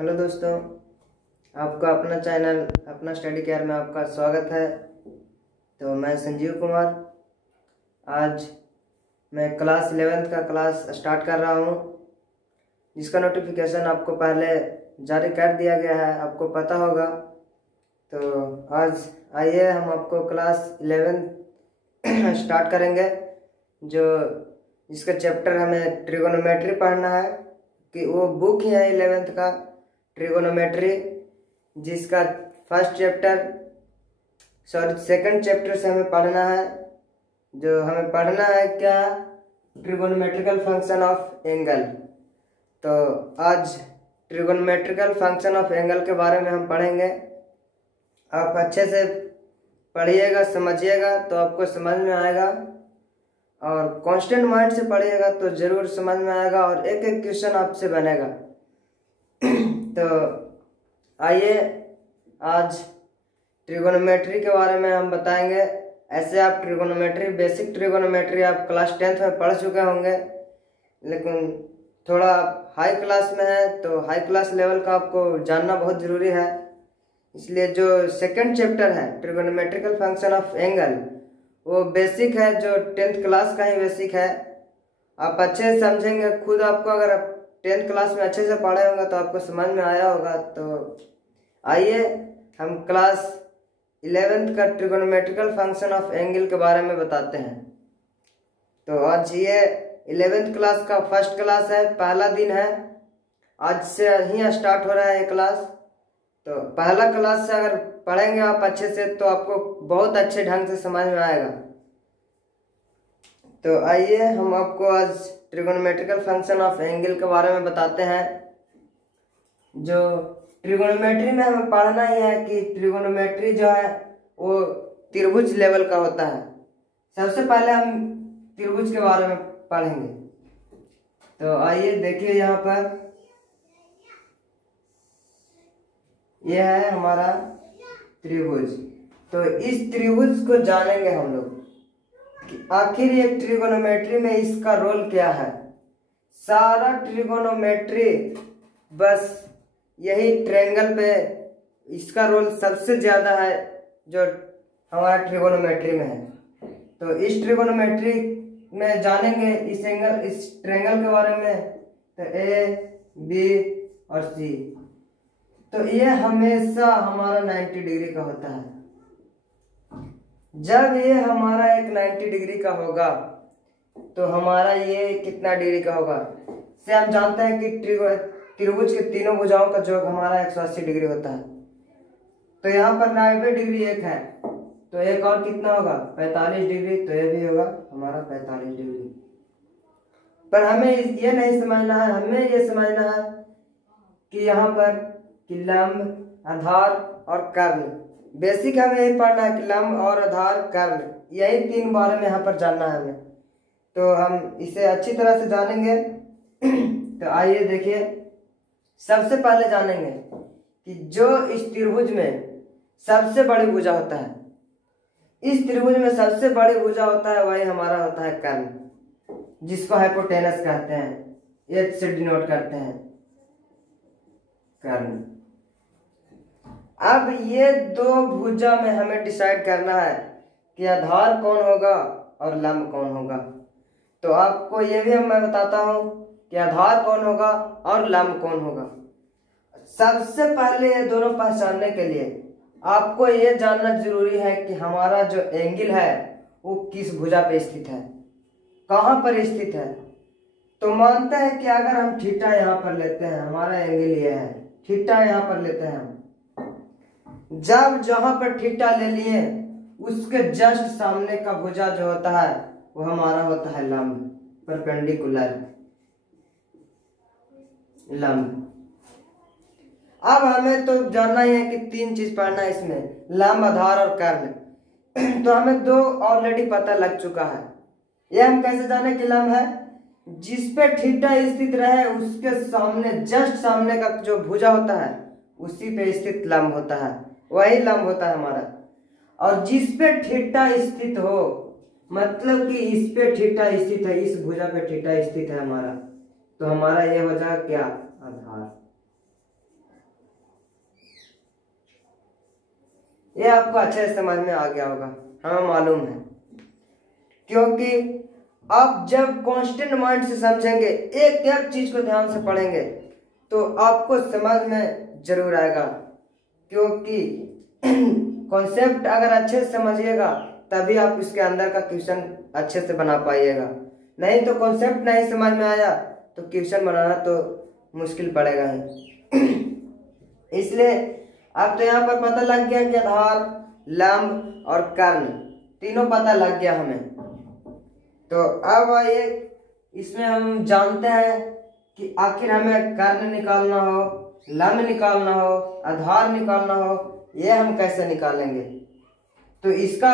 Hello दोस्तों, आपका अपना चैनल अपना स्टडी केयर में आपका स्वागत है। तो मैं संजीव कुमार आज मैं क्लास 11th का क्लास स्टार्ट कर रहा हूँ, जिसका नोटिफिकेशन आपको पहले जारी कर दिया गया है, आपको पता होगा। तो आज आइए हम आपको क्लास 11 स्टार्ट करेंगे, जो इसका चैप्टर हमें ट्रिगोनोमेट्री पढ़ना है। कि वो बुक ही है 11th का ट्रिगोनोमेट्री, जिसका सेकंड चैप्टर से हमें पढ़ना है। जो हमें पढ़ना है क्या, ट्रिगोनोमेट्रिकल फंक्शन ऑफ एंगल। तो आज ट्रिगोनोमेट्रिकल फंक्शन ऑफ एंगल के बारे में हम पढ़ेंगे। आप अच्छे से पढ़िएगा, समझिएगा तो आपको समझ में आएगा, और कांस्टेंट माइंड से पढ़िएगा तो जरूर समझ में आएगा और एक एक क्वेश्चन आपसे बनेगा। तो आइए आज ट्रिगोनोमेट्री के बारे में हम बताएंगे। ऐसे आप ट्रिगोनोमेट्री, बेसिक ट्रिगोनोमेट्री आप क्लास 10th में पढ़ चुके होंगे, लेकिन थोड़ा हाई क्लास में है तो हाई क्लास लेवल का आपको जानना बहुत ज़रूरी है। इसलिए जो सेकंड चैप्टर है ट्रिगोनोमेट्रिकल फंक्शन ऑफ एंगल, वो बेसिक है, जो 10th क्लास का ही बेसिक है। आप अच्छे से समझेंगे खुद, आपको अगर आप 10th क्लास में अच्छे से पढ़े होंगे तो आपको समझ में आया होगा। तो आइए हम क्लास 11th का ट्रिगोनोमेट्रिकल फंक्शन ऑफ एंगल के बारे में बताते हैं। तो आज ये 11th क्लास का फर्स्ट क्लास है, पहला दिन है, आज से ही स्टार्ट हो रहा है ये क्लास। तो पहला क्लास से अगर पढ़ेंगे आप अच्छे से तो आपको बहुत अच्छे ढंग से समझ में आएगा। तो आइए हम आपको आज ट्रिगोनोमेट्रिकल फंक्शन ऑफ एंगल के बारे में बताते हैं। जो ट्रिगोनोमेट्री में हमें पढ़ना ही है कि ट्रिगोनोमेट्री जो है वो त्रिभुज लेवल का होता है। सबसे पहले हम त्रिभुज के बारे में पढ़ेंगे। तो आइए देखिए, यहाँ पर यह है हमारा त्रिभुज। तो इस त्रिभुज को जानेंगे हम लोग कि आखिर ये ट्रिगोनोमेट्री में इसका रोल क्या है। सारा ट्रिगोनोमेट्री बस यही ट्रायंगल पे इसका रोल सबसे ज्यादा है, जो हमारा ट्रिगोनोमेट्री में है। तो इस ट्रिगोनोमेट्री में जानेंगे इस ट्रायंगल के बारे में। तो ए, बी और सी, तो ये हमेशा हमारा 90 डिग्री का होता है। जब ये हमारा एक 90 डिग्री का होगा तो हमारा ये कितना डिग्री का होगा, से हम जानते हैं कि त्रिभुज के तीनों भुजाओं का योग हमारा 180 डिग्री होता है। तो यहाँ पर 90 डिग्री एक है, तो एक और कितना होगा 45 डिग्री, तो ये भी होगा हमारा 45 डिग्री। पर हमें ये नहीं समझना है, हमें ये समझना है कि यहाँ पर कि लंब, आधार और कर्ण। बेसिक हमें यही पढ़ना है कि लंब और आधार, कर्ण, यही तीन बारे में यहाँ पर जानना है हमें। तो हम इसे अच्छी तरह से जानेंगे। तो आइए देखिए, सबसे पहले जानेंगे कि जो इस त्रिभुज में सबसे बड़ी भुजा होता है, इस त्रिभुज में सबसे बड़ी भुजा होता है, वही हमारा होता है कर्ण, जिसको हाइपोटेनस कहते हैं, एच से डिनोट करते हैं कर्ण। अब ये दो भुजा में हमें डिसाइड करना है कि आधार कौन होगा और लंब कौन होगा। तो आपको ये भी मैं बताता हूं कि आधार कौन होगा और लंब कौन होगा। सबसे पहले ये दोनों पहचानने के लिए आपको ये जानना जरूरी है कि हमारा जो एंगल है वो किस भुजा पे स्थित है, कहां पर स्थित है। तो मानते हैं कि अगर हम थीटा यहाँ पर लेते हैं, हमारा एंगल ये है, थीटा यहाँ पर लेते हैं हम। जब जहां पर थीटा ले लिए उसके जस्ट सामने का भुजा जो होता है वो हमारा होता है लंब, परपेंडिकुलर लंब। अब हमें तो जानना ही है कि तीन चीज पढ़ना है इसमें, लंब, आधार और कर्ण। तो हमें दो ऑलरेडी पता लग चुका है। ये हम कैसे जाने कि लंब है, जिस पे थीटा स्थित रहे उसके सामने, जस्ट सामने का जो भुजा होता है उसी पे स्थित लंब होता है, वही लंब होता है हमारा। और जिस पे थीटा स्थित हो, मतलब कि इस पे थीटा स्थित है, इस भुजा पे थीटा स्थित है हमारा, तो हमारा ये हो जाएगा क्या, आधार। ये आपको अच्छे से समझ में आ गया होगा, हमें मालूम है, क्योंकि आप जब कांस्टेंट माइंड से समझेंगे, एक एक चीज को ध्यान से पढ़ेंगे तो आपको समझ में जरूर आएगा। क्योंकि कॉन्सेप्ट अगर अच्छे से समझिएगा तभी आप इसके अंदर का क्वेश्चन अच्छे से बना पाइएगा, नहीं तो कॉन्सेप्ट नहीं समझ में आया तो क्वेश्चन बनाना तो मुश्किल पड़ेगा ही। इसलिए अब तो यहाँ पर पता लग गया कि आधार, लंब और कर्ण तीनों पता लग गया हमें। तो अब आइए इसमें हम जानते हैं कि आखिर हमें कर्ण निकालना हो, लंब निकालना हो, आधार निकालना हो, ये हम कैसे निकालेंगे। तो इसका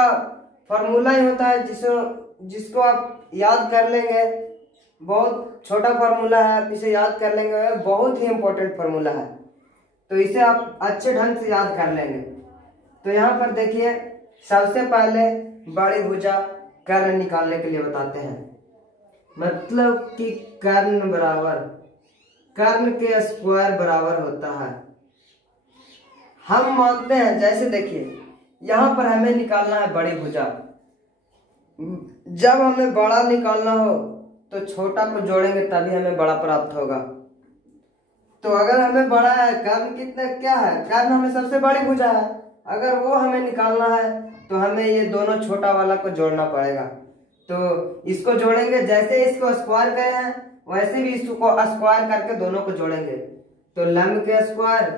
फॉर्मूला ही होता है जिसको आप याद कर लेंगे, बहुत छोटा फार्मूला है, आप इसे याद कर लेंगे, बहुत ही इंपॉर्टेंट फार्मूला है, तो इसे आप अच्छे ढंग से याद कर लेंगे। तो यहाँ पर देखिए, सबसे पहले बड़ी भुजा कर्ण निकालने के लिए बताते हैं। मतलब कि कर्ण बराबर कर्ण के स्क्वायर बराबर होता है, हम मानते हैं, जैसे देखिए यहाँ पर हमें निकालना है बड़ी भुजा। जब हमें बड़ा निकालना हो तो छोटा को जोड़ेंगे तभी हमें बड़ा प्राप्त होगा। तो अगर हमें बड़ा है, कर्ण कितना क्या है, कर्ण हमें सबसे बड़ी भुजा है, अगर वो हमें निकालना है तो हमें ये दोनों छोटा वाला को जोड़ना पड़ेगा। तो इसको जोड़ेंगे, जैसे इसको स्क्वायर करे हैं वैसे भी इसको स्क्वायर करके दोनों को जोड़ेंगे। तो लंब के स्क्वायर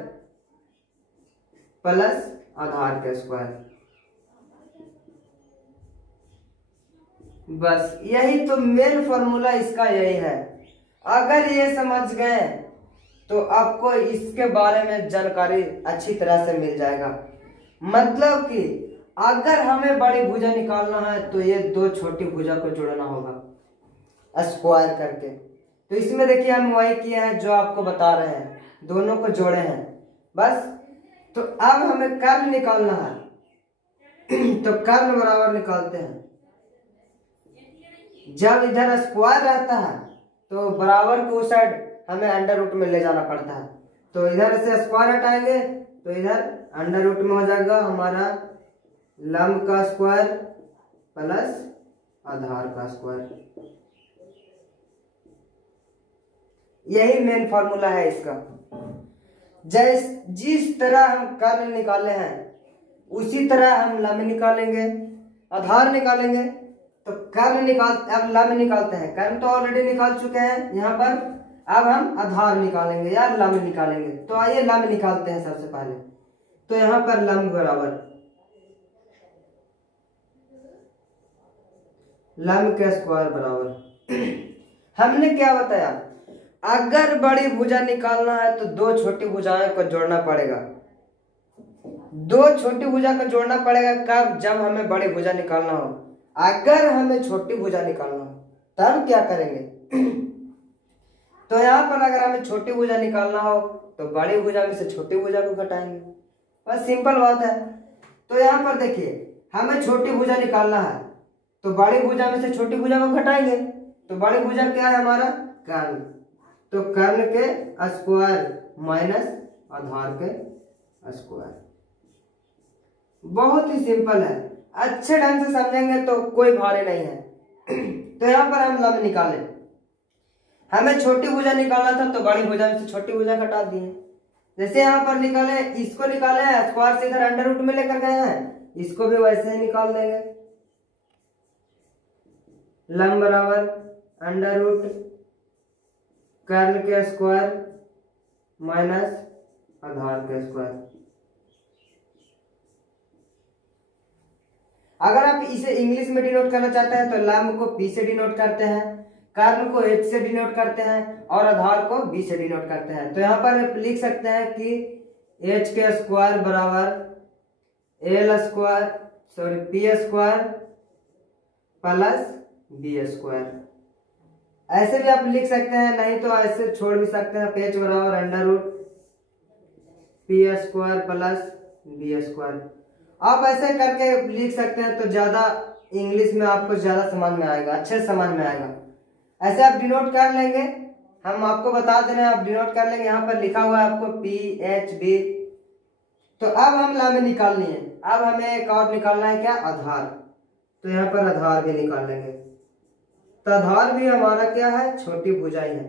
प्लस आधार के स्क्वायर, बस यही तो मेन फॉर्मूला इसका यही है। अगर ये समझ गए तो आपको इसके बारे में जानकारी अच्छी तरह से मिल जाएगा। मतलब कि अगर हमें बड़ी भुजा निकालना है तो ये दो छोटी भुजा को जोड़ना होगा स्क्वायर करके। तो इसमें देखिए हम वही किए हैं जो आपको बता रहे हैं, दोनों को जोड़े हैं बस। तो अब हमें कर्ण निकालना है तो कर्ण बराबर निकालते हैं। जब इधर स्क्वायर रहता है तो बराबर को उस साइड हमें अंडर रूट में ले जाना पड़ता है। तो इधर से स्क्वायर हटाएंगे तो इधर अंडर रूट में हो जाएगा हमारा लंब का स्क्वायर प्लस आधार का स्क्वायर। यही मेन फॉर्मूला है इसका। जिस तरह हम कर्ण निकाले हैं उसी तरह हम लंब निकालेंगे, आधार निकालेंगे। तो अब लंब निकालते हैं, कर्ण तो ऑलरेडी निकाल चुके हैं यहाँ पर, अब हम आधार निकालेंगे या लंब निकालेंगे। तो आइए लंब निकालते हैं सबसे पहले। तो यहाँ पर लंब बराबर लंब के स्क्वायर बराबर हमने क्या बताया, अगर बड़ी भुजा निकालना है तो दो छोटी भुजाएं को जोड़ना पड़ेगा। दो छोटी भुजा को जोड़ना पड़ेगा कब, जब हमें बड़ी भुजा निकालना हो। अगर हमें छोटी भुजा निकालना हो तब हम क्या करेंगे तो यहाँ पर अगर हमें छोटी भुजा निकालना हो तो बड़ी भुजा में से छोटी भुजा को घटाएंगे, बस सिंपल बात है। तो यहाँ पर देखिए हमें छोटी भुजा निकालना है तो बड़ी भुजा में से छोटी भुजा को घटाएंगे। तो बड़ी भुजा क्या है हमारा, कर्ण। तो कर्ण के स्क्वायर माइनस आधार के स्क्वायर, बहुत ही सिंपल है, अच्छे ढंग से समझेंगे तो कोई भारी नहीं है। तो यहाँ पर हम लंब निकालें, हमें छोटी भुजा निकालना था तो बड़ी भुजा में से छोटी भुजा घटा दिए। जैसे यहाँ पर निकाले, इसको निकाले हैं, स्क्वायर से इधर अंडर रूट में लेकर गए हैं, इसको भी वैसे ही निकाल देंगे। लंब बराबर अंडर रूट कर्ण के स्क्वायर माइनस आधार के स्क्वायर। अगर आप इसे इंग्लिश में डिनोट करना चाहते हैं तो लंब को P से डिनोट करते हैं, कर्ण को H से डिनोट करते हैं और आधार को B से डिनोट करते हैं। तो यहाँ पर लिख सकते हैं कि H के स्क्वायर बराबर P square plus B square. ऐसे भी आप लिख सकते हैं, नहीं तो ऐसे छोड़ भी सकते हैं। H बराबर under root P square plus B square. आप ऐसे करके लिख सकते हैं तो ज्यादा इंग्लिश में आपको ज्यादा समझ में आएगा, अच्छे समझ में आएगा। ऐसे आप डिनोट कर लेंगे, हम आपको बता दे रहे हैं, आप डिनोट कर लेंगे। यहाँ पर लिखा हुआ है आपको PHB तो अब हमें निकालनी है, अब हमें एक और निकालना है क्या, आधार। तो यहाँ पर आधार भी निकाल लेंगे। तो आधार भी हमारा क्या है, छोटी भुजा ही है।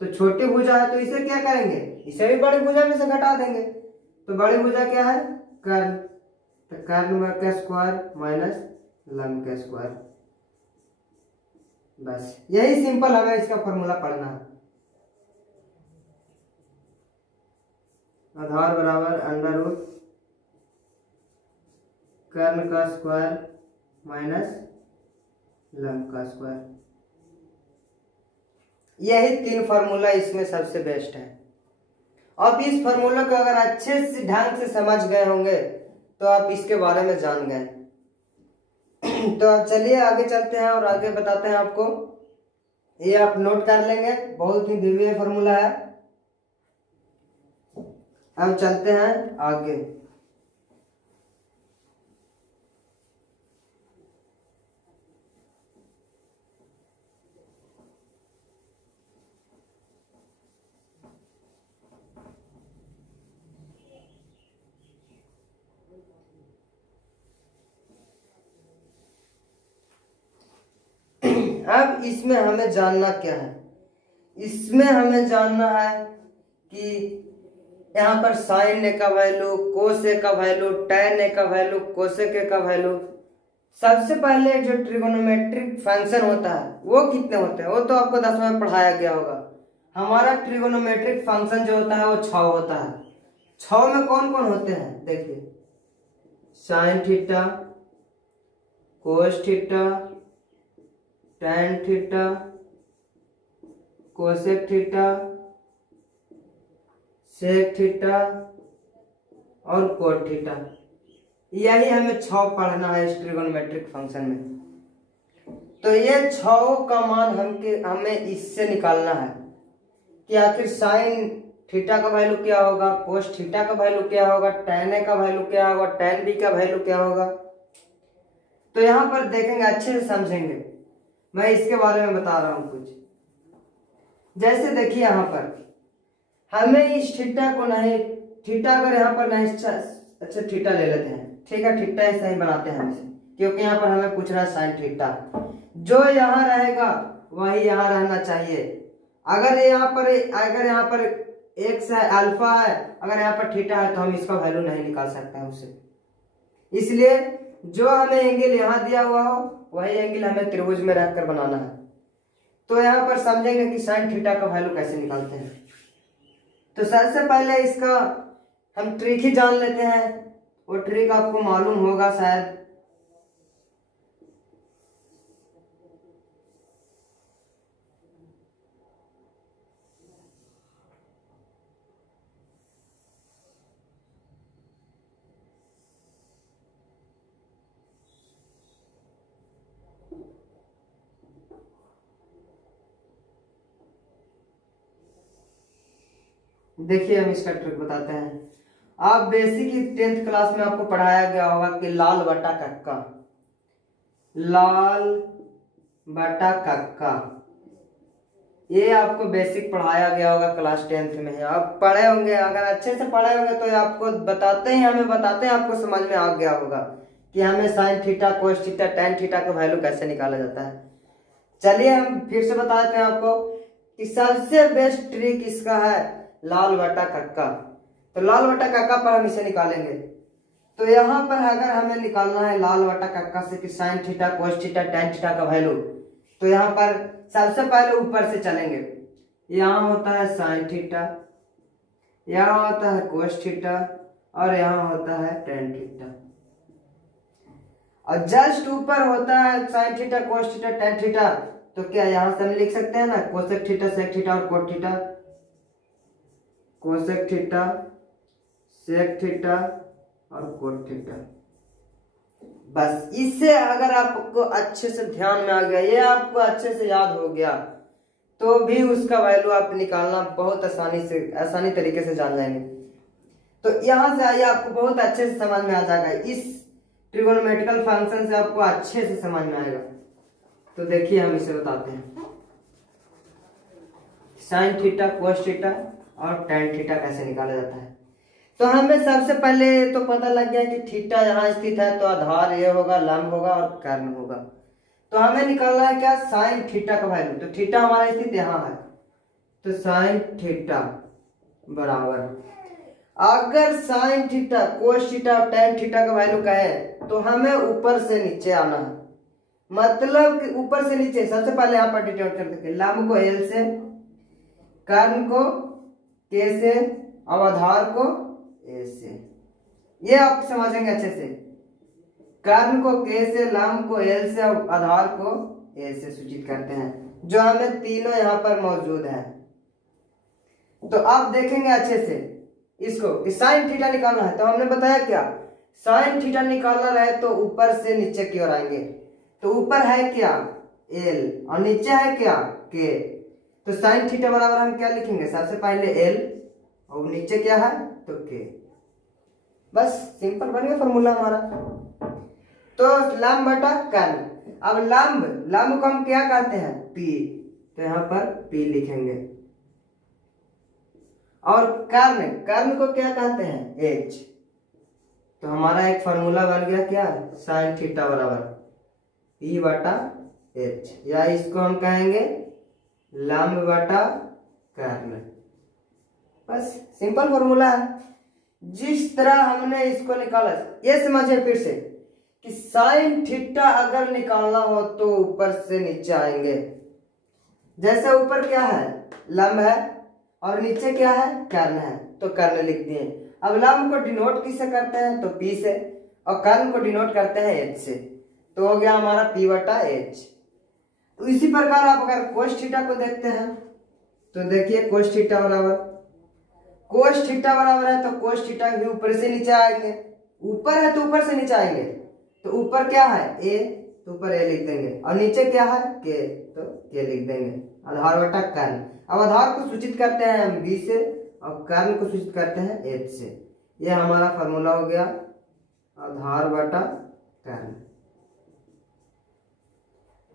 तो छोटी भुजा है तो इसे क्या करेंगे, इसे भी बड़ी भुजा में से घटा देंगे। तो बड़ी भुजा क्या है, कर्ण। तो कर्ण का स्क्वायर माइनस लंब का स्क्वायर। बस यही सिंपल हमें इसका फॉर्मूला पढ़ना है। आधार बराबर अंडर रूट कर्ण का स्क्वायर माइनस लंब का स्क्वायर। यही 3 फार्मूला इसमें सबसे बेस्ट है। आप इस फार्मूला को अगर अच्छे से ढंग से समझ गए होंगे तो आप इसके बारे में जान गए। तो अब चलिए आगे चलते हैं और आगे बताते हैं आपको। ये आप नोट कर लेंगे, बहुत ही दिव्य फार्मूला है। अब चलते हैं आगे। अब इसमें हमें जानना क्या है, इसमें हमें जानना है कि यहाँ पर साइन ए का वैल्यू, कोस ए का वैल्यू, टैन ए का वैल्यू, कोसेक ए का वैल्यू। सबसे पहले जो ट्रिगोनोमेट्रिक फंक्शन होता है वो कितने होते हैं, वो तो आपको 10वीं में पढ़ाया गया होगा। हमारा ट्रिगोनोमेट्रिक फंक्शन जो होता है वो 6 होता है। 6 में कौन कौन होते हैं, देखिए, sine theta, cos theta, tan theta, cosec theta, sec theta और कोट थीटा। यही हमें 6 पढ़ना है इस ट्रिगोनोमेट्रिक फंक्शन में। तो ये 6 का मान हमें इससे निकालना है कि आखिर साइन थीटा का वैल्यू क्या होगा, कोस थीटा का वैल्यू क्या होगा, टैन ए का वैल्यू क्या होगा, टैन बी का वैल्यू क्या होगा। तो यहाँ पर देखेंगे, अच्छे से समझेंगे। मैं इसके बारे में बता रहा हूं कुछ। जैसे देखिए यहाँ पर हमें इस थीटा को नहीं, थीटा अगर यहाँ पर नहीं, अच्छा थीटा ले लेते हैं, ठीक है, थीटा ऐसा ही बनाते हैं हम इसे, क्योंकि यहाँ पर हमें पूछ रहा है साइन थीटा। जो यहाँ रहेगा वही यहाँ रहना चाहिए। अगर यहाँ पर एक्स है, अल्फा है, अगर यहाँ पर थीटा है तो हम इसका वैल्यू नहीं निकाल सकते हैं उससे। इसलिए जो हमें एंगल यहाँ दिया हुआ हो वही एंगल हमें त्रिभुज में रखकर बनाना है। तो यहाँ पर समझेंगे कि साइन थीटा का वैल्यू कैसे निकालते हैं। तो सबसे पहले इसका हम ट्रिक ही जान लेते हैं। वो ट्रिक आपको मालूम होगा शायद। देखिए हम इसका ट्रिक बताते हैं। आप बेसिक 10th क्लास में आपको पढ़ाया गया होगा कि लाल बटा कक्का, लाल बटा कक्का, ये आपको बेसिक पढ़ाया गया होगा क्लास 10th में। आप पढ़े होंगे, अगर अच्छे से पढ़े होंगे तो आपको हमें बताते हैं, आपको समझ में आ गया होगा कि हमें sign theta, cos theta, tan theta का वैल्यू कैसे निकाला जाता है। चलिए हम फिर से बताते हैं आपको कि सबसे बेस्ट ट्रिक इसका है लाल बटा कक्का। तो लाल बटा कक्का पर हम इसे निकालेंगे। तो यहाँ पर अगर हमें निकालना है लाल बटा कक्का से कि sine theta, cos theta, tan theta का वैल्यू, तो यहाँ पर सबसे पहले ऊपर से चलेंगे। यहाँ होता है साइन थीटा, यहाँ होता है कोस थीटा और यहाँ होता है टैन थीटा। और जस्ट ऊपर होता है sine theta, cos theta, tan theta. तो क्या यहाँ से हम लिख सकते हैं ना, कोसेक थीटा, सेक थीटा और cot theta. Cosec theta, sec theta और कोट थीटा। बस इससे अगर आपको अच्छे से ध्यान में आ गया, ये आपको अच्छे से याद हो गया, तो भी उसका वैल्यू आप निकालना बहुत आसानी तरीके से जान जाएंगे। तो यहां से आइए, आपको बहुत अच्छे से समझ में आ जाएगा। इस ट्रिगोनोमेट्रिकल फंक्शन से आपको अच्छे से समझ में आएगा। तो देखिए हम इसे बताते हैं, साइन थीटा, कोस थीटा और टैन थीटा कैसे निकाला जाता है। तो हमें सबसे पहले तो पता लग गया कि थीटा यहाँ स्थित है, तो आधार ये होगा, लंब होगा और कर्ण होगा। तो हमें निकालना है क्या, साइन थीटा का वैल्यू। तो थीटा हमारा स्थित यहाँ है, तो साइन थीटा बराबर, अगर साइन थीटा, कोस थीटा और टेन थीटा का वैल्यू कहे तो हमें ऊपर से नीचे आना है। मतलब कि ऊपर से नीचे सबसे पहले यहाँ पर डिटोट कर देंगे, लंब को एल से, कर्ण को के से और आधार को ए से। ये आप समझेंगे अच्छे से, कर्ण को के से, लंब को एल से और आधार को ए से सूचित करते हैं, जो हमें तीनों यहाँ पर मौजूद है। तो आप देखेंगे अच्छे से इसको कि साइन थीटा निकालना है। तो हमने बताया क्या, साइन थीटा निकालना रहे तो ऊपर से नीचे की ओर आएंगे। तो ऊपर है क्या, एल, और नीचे है क्या, के। तो साइन थीटा बराबर हम क्या लिखेंगे, सबसे पहले एल और नीचे क्या है, तो के। बस सिंपल बन गया फॉर्मूला हमारा। तो लंब बटा कर्ण। अब लंब को हम क्या कहते हैं, पी, तो यहाँ पर पी लिखेंगे। और कर्ण को क्या कहते हैं, एच। तो हमारा एक फॉर्मूला बन गया क्या, साइन थीटा बराबर पी बटा एच, या इसको हम कहेंगे लंब बटा कर्ण। बस सिंपल फॉर्मूला है। जिस तरह हमने इसको निकाला, ये समझे फिर से कि साइन थीटा अगर निकालना हो तो ऊपर से नीचे आएंगे। जैसे ऊपर क्या है, लंब है, और नीचे क्या है, कर्ण है, तो कर्ण लिख दिए। अब लंब को डिनोट किससे करते हैं, तो पी से, और कर्ण को डिनोट करते हैं एच से। तो हो गया हमारा पी बटा एच। तो इसी प्रकार आप अगर कोस थीटा को देखते हैं तो देखिए कोस थीटा बराबर, कोस थीटा बराबर है तो कोस थीटा भी ऊपर से नीचे आएंगे। ऊपर है तो ऊपर से नीचे आएंगे। तो ऊपर क्या है, ए, तो ऊपर ए लिख देंगे, और नीचे क्या है, के, तो के लिख देंगे। आधार बटा कर्ण। अब आधार को सूचित करते हैं हम बी से, और कर्ण को सूचित करते हैं एच से। यह हमारा फॉर्मूला हो गया, आधार बटा कर्ण।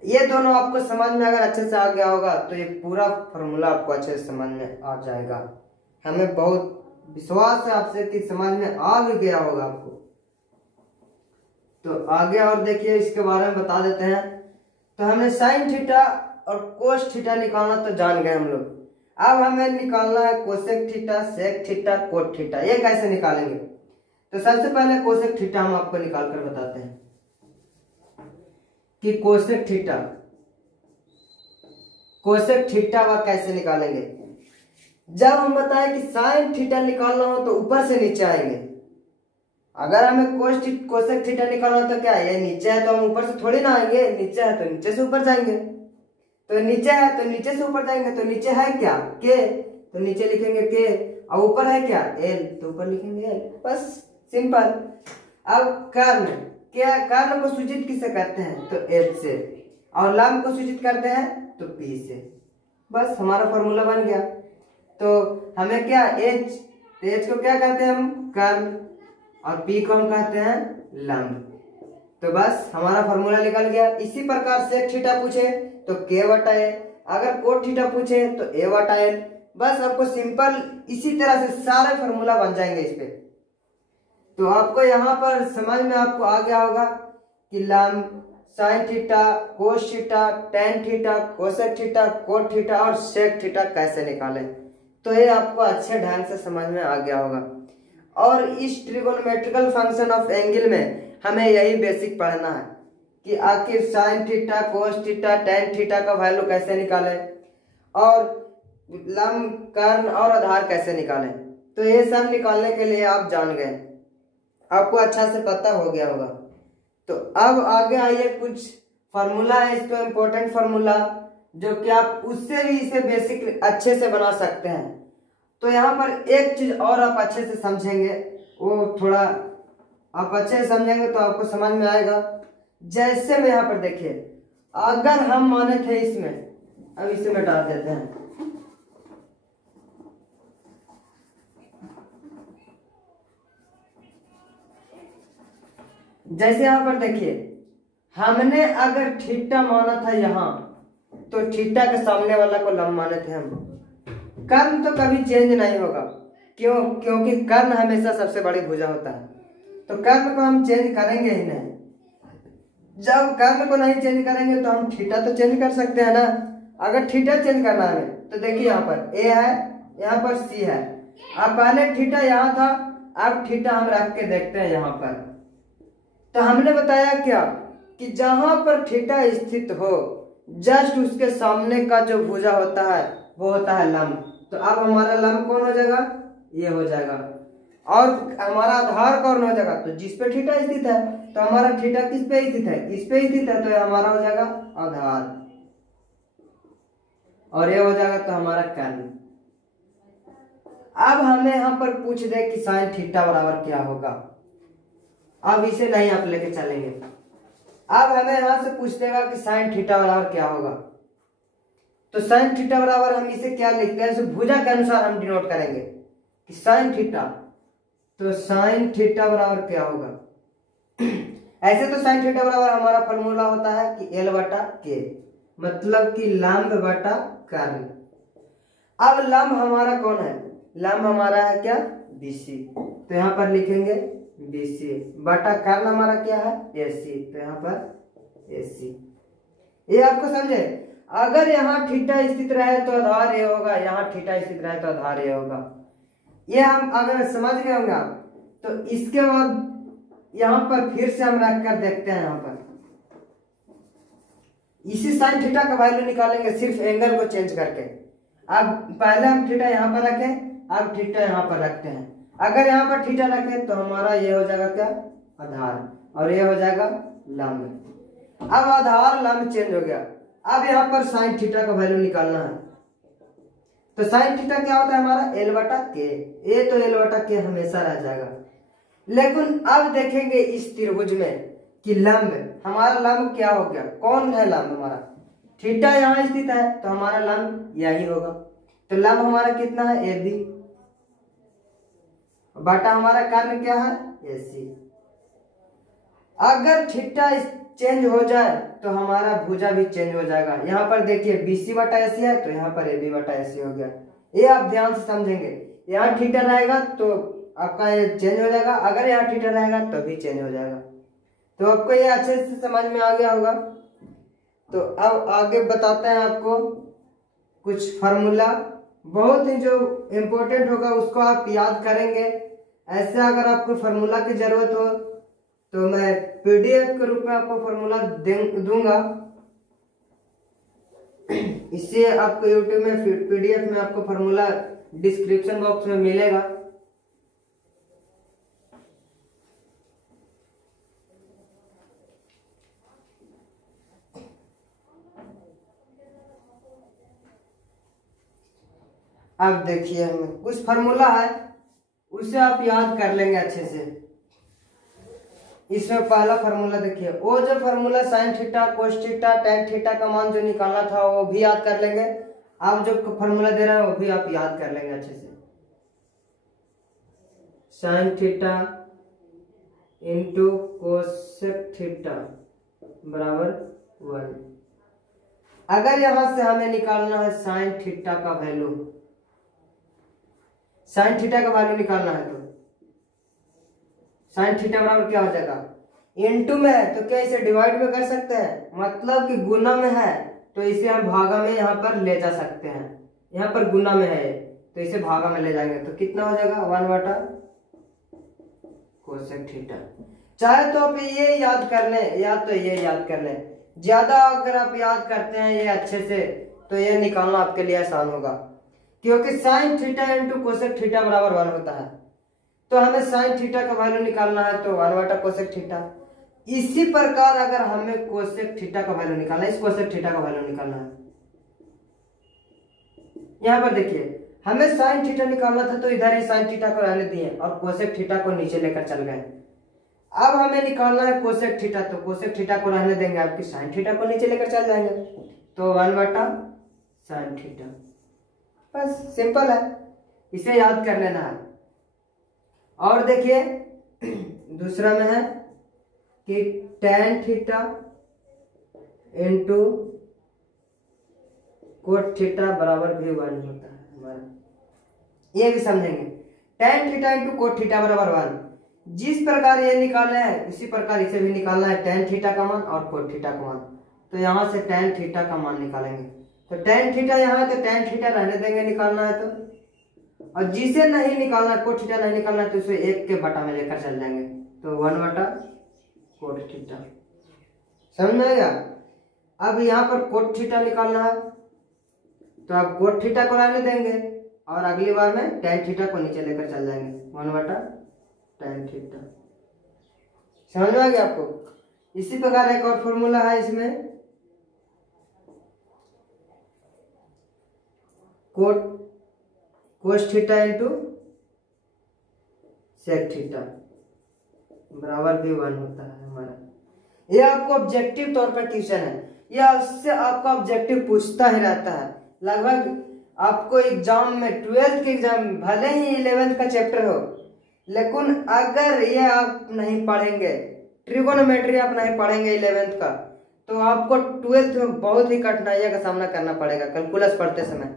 ये दोनों आपको समझ में अगर अच्छे से आ गया होगा तो ये पूरा फॉर्मूला आपको अच्छे से समझ में आ जाएगा। हमें बहुत विश्वास है आपसे कि समझ में आ भी गया होगा आपको। तो आगे और देखिए इसके बारे में बता देते हैं। तो हमने साइन थीटा और कोस थीटा निकालना तो जान गए हम लोग। अब हमें निकालना है cosec theta, sec theta, cot theta. ये कैसे निकालेंगे, तो सबसे पहले कोसेक थीटा हम आपको निकाल कर बताते हैं कि कोसेक थीटा वह कैसे निकालेंगे। जब हम बताएं कि साइन थीटा निकालना हो तो ऊपर से नीचे आएंगे। अगर हमें कोसेक थीटा निकालना हो तो क्या है, ये नीचे है तो हम ऊपर से थोड़ी ना आएंगे, नीचे है तो नीचे से ऊपर जाएंगे। तो नीचे है तो नीचे से ऊपर जाएंगे। तो नीचे है क्या, के, तो नीचे लिखेंगे के, और ऊपर है क्या, एल, तो ऊपर लिखेंगे एल। बस सिंपल। अब कर्ण को सूचित किससे करते हैं, तो एच से, और लंब को सूचित करते हैं तो पी से। बस हमारा फॉर्मूला बन गया। तो हमें क्या, एच को क्या कहते हैं हम, कर्ण, और पी को हम कहते हैं लंब। तो बस हमारा फॉर्मूला निकल गया। इसी प्रकार से थीटा पूछे तो के बटा ए, अगर कोट थीटा पूछे तो ए बटा एल। बस आपको सिंपल इसी तरह से सारे फॉर्मूला बन जाएंगे इस पे। तो आपको यहाँ पर समझ में आपको आ गया होगा कि लंब, sign theta, cos theta, tan theta, cosec theta, cot theta और सेक थीटा कैसे निकालें। तो ये आपको अच्छे ढंग से समझ में आ गया होगा। और इस ट्रिगोनोमेट्रिकल फंक्शन ऑफ एंगल में हमें यही बेसिक पढ़ना है कि आखिर sign theta, cos theta, tan theta का वैल्यू कैसे निकालें, और लंब, कर्ण और आधार कैसे निकालें। तो ये सब निकालने के लिए आप जान गए, आपको अच्छा से पता हो गया होगा। तो अब आगे आइए, कुछ फार्मूला है इसको इम्पोर्टेंट फार्मूला, जो कि आप उससे भी इसे बेसिक अच्छे से बना सकते हैं। तो यहाँ पर एक चीज और आप अच्छे से समझेंगे, वो थोड़ा आप अच्छे से समझेंगे तो आपको समझ में आएगा। जैसे में यहाँ पर देखिए, अगर हम माने थे इसमें, अब इसे मिटा देते हैं। जैसे यहाँ पर देखिए, हमने अगर थीटा माना था यहाँ, तो थीटा के सामने वाला को लंब माने थे हम। कर्म तो कभी चेंज नहीं होगा, क्योंकि कर्ण हमेशा सबसे बड़ी भुजा होता है, तो कर्ण को हम चेंज करेंगे ही नहीं। जब कर्ण को नहीं चेंज करेंगे तो हम थीटा तो चेंज कर सकते हैं ना। अगर थीटा चेंज करना है तो देखिए यहाँ पर ए है, यहाँ पर सी है। अब पहले थीटा यहाँ था, अब थीटा हम रख के देखते हैं यहाँ पर। तो हमने बताया क्या कि जहां पर थीटा स्थित हो जस्ट उसके सामने का जो भुजा होता है वो होता है लंब। तो अब हमारा लंब कौन हो जाएगा, ये हो जाएगा। और हमारा आधार कौन हो जाएगा, तो जिस पे थीटा स्थित है, तो हमारा थीटा किस पे स्थित है, इस पे स्थित है, तो ये हमारा हो जाएगा आधार, और ये हो जाएगा तो हमारा कर्ण। अब हमें यहाँ पर पूछ दे कि साइन थीटा बराबर क्या होगा। अब इसे नहीं आप लेके चलेंगे। अब हमें यहां से पूछ देगा कि साइन थीटा बराबर क्या होगा। तो साइन थीटा बराबर हम इसे क्या लिखते हैं, भुजा के अनुसार हम डिनोट करेंगे कि साइन थीटा, तो साइन थीटा बराबर क्या होगा। ऐसे तो साइन थीटा बराबर हमारा फॉर्मूला होता है कि एल बटा के, मतलब कि लंब बटा कर्ण। अब लंब हमारा कौन है, लंब हमारा है क्या, बीसी, तो यहाँ पर लिखेंगे बीसी बटा कर्ण हमारा क्या है, एसी, तो यहाँ पर एसी। ये आपको समझे, अगर यहाँ थीटा स्थित रहे तो आधार ये होगा, यहाँ थीटा स्थित रहे तो आधार ये होगा। ये हम अगर समझ गए होंगे आप, तो इसके बाद यहाँ पर फिर से हम रख कर देखते हैं। यहाँ पर इसी साइन थीटा का वैल्यू निकालेंगे सिर्फ एंगल को चेंज करके। अब पहले हम थीटा यहाँ पर रखें, अब थीटा यहाँ पर रखते हैं। अगर यहाँ पर थीटा रखें तो हमारा ये हो जाएगा क्या, आधार, और ये हो जाएगा लंब। अब आधार लंब चेंज हो गया। अब यहाँ पर साइन थीटा का वैल्यू निकालना है। तो साइन थीटा क्या होता है हमारा, एल बटा के। ए तो एल बटा के हमेशा रह जाएगा। लेकिन अब देखेंगे इस त्रिभुज में कि लंब, हमारा लंब क्या हो गया, कौन है लंब हमारा, थीटा यहाँ स्थित है तो हमारा लंब यही होगा। तो लंब हमारा कितना है, ए बी, बटा हमारा कर्ण क्या है, एसी। अगर थीटा चेंज हो जाए तो हमारा भुजा भी चेंज हो जाएगा। यहाँ पर देखिए बीसी बटा एसी है, तो यहाँ पर एबी बटा एसी हो गया। ये आप ध्यान से समझेंगे। यहाँ थीटा रहेगा तो आपका ये चेंज हो जाएगा, अगर यहाँ थीटा रहेगा तो भी चेंज हो जाएगा। तो आपको ये अच्छे से समझ में आ गया होगा। तो अब आगे बताते हैं आपको कुछ फार्मूला, बहुत ही जो इम्पोर्टेंट होगा उसको आप याद करेंगे। ऐसे अगर आपको फार्मूला की जरूरत हो तो मैं पीडीएफ के रूप में आपको फार्मूला दूंगा। इससे आपको यूट्यूब में पीडीएफ में आपको फार्मूला डिस्क्रिप्शन बॉक्स में मिलेगा। अब देखिए हमें कुछ फार्मूला है, उसे आप याद कर लेंगे अच्छे से। इसमें पहला फार्मूला देखिए, वो जो formula sign theta cos theta tan theta का मान जो निकालना था वो भी याद कर लेंगे। आप जो फार्मूला दे रहे हैं वो भी आप याद कर लेंगे अच्छे से। Sign theta into cosec theta बराबर 1। अगर यहां से हमें निकालना है साइन थीटा का वैल्यू, साइन थीटा का वैल्यू निकालना है तो साइन थीटा बराबर क्या हो जाएगा, इनटू में है तो क्या इसे डिवाइड में कर सकते हैं, मतलब कि गुना में है तो इसे हम भागा में यहाँ पर ले जा सकते हैं। यहाँ पर गुना में है तो इसे भागा में ले जाएंगे तो कितना हो जाएगा 1 बटा कोसेक थीटा। चाहे तो आप ये याद कर लें या तो ये याद कर लें। ज्यादा अगर आप याद करते हैं ये अच्छे से तो ये निकालना आपके लिए आसान होगा, क्योंकि sign theta into cosec theta बराबर 1 होता है। तो हमें साइन थीटा का वैल्यू निकालना है तो 1 बटा कोसेक थीटा। इसी प्रकार अगर हमें कोसेक थीटा का वैल्यू निकालना है, इस कोसेक थीटा का वैल्यू निकालना है, यहाँ पर देखिए हमें साइन थीटा निकालना था तो इधर ही साइन थीटा को रहने दिए और कोसेक थीटा को नीचे लेकर चल गए। अब हमें निकालना है कोसेक थीटा, तो कोसेक थीटा को रहने देंगे, आपकी साइन थीटा को नीचे लेकर चल जाएंगे तो 1 बटा साइन थीटा। बस सिंपल है, इसे याद कर लेना है। और देखिए दूसरा में है कि tan theta into cot theta बराबर भी 1 होता है हमारा। ये भी समझेंगे tan theta into cot theta बराबर 1। जिस प्रकार ये निकाले हैं इसी प्रकार इसे भी निकालना है, tan थीटा का मान और कोट थीटा का मान। तो यहाँ से tan थीटा का मान निकालेंगे। तो tan थीटा यहाँ है तो tan थीटा रहने देंगे, निकालना है तो। और जिसे नहीं निकालना, कोट थीटा नहीं निकालना है, तो इसे 1 के बटा में लेकर चल जाएंगे। तो 1 बटा कोट थीटा, समझ में आएगा। अब यहाँ पर कोट थीटा निकालना है तो आप कोट थीटा को रहने देंगे और अगली बार में tan थीटा को नीचे लेकर चल जाएंगे, 1 बटा tan थीटा। समझ में आ गया आपको। इसी प्रकार एक और फॉर्मूला है इसमें, cos theta into sec theta बराबर भी 1 होता है हमारा। ये आपको ऑब्जेक्टिव तौर पर क्वेश्चन है, यह उससे आपका ऑब्जेक्टिव पूछता ही रहता है लगभग। आपको एग्जाम में 12th के एग्जाम भले ही 11th का चैप्टर हो, लेकिन अगर ये आप नहीं पढ़ेंगे, ट्रिगोनोमेट्री आप नहीं पढ़ेंगे 11th का, तो आपको 12th में बहुत ही कठिनाइयों का सामना करना पड़ेगा कैलकुलस पढ़ते समय।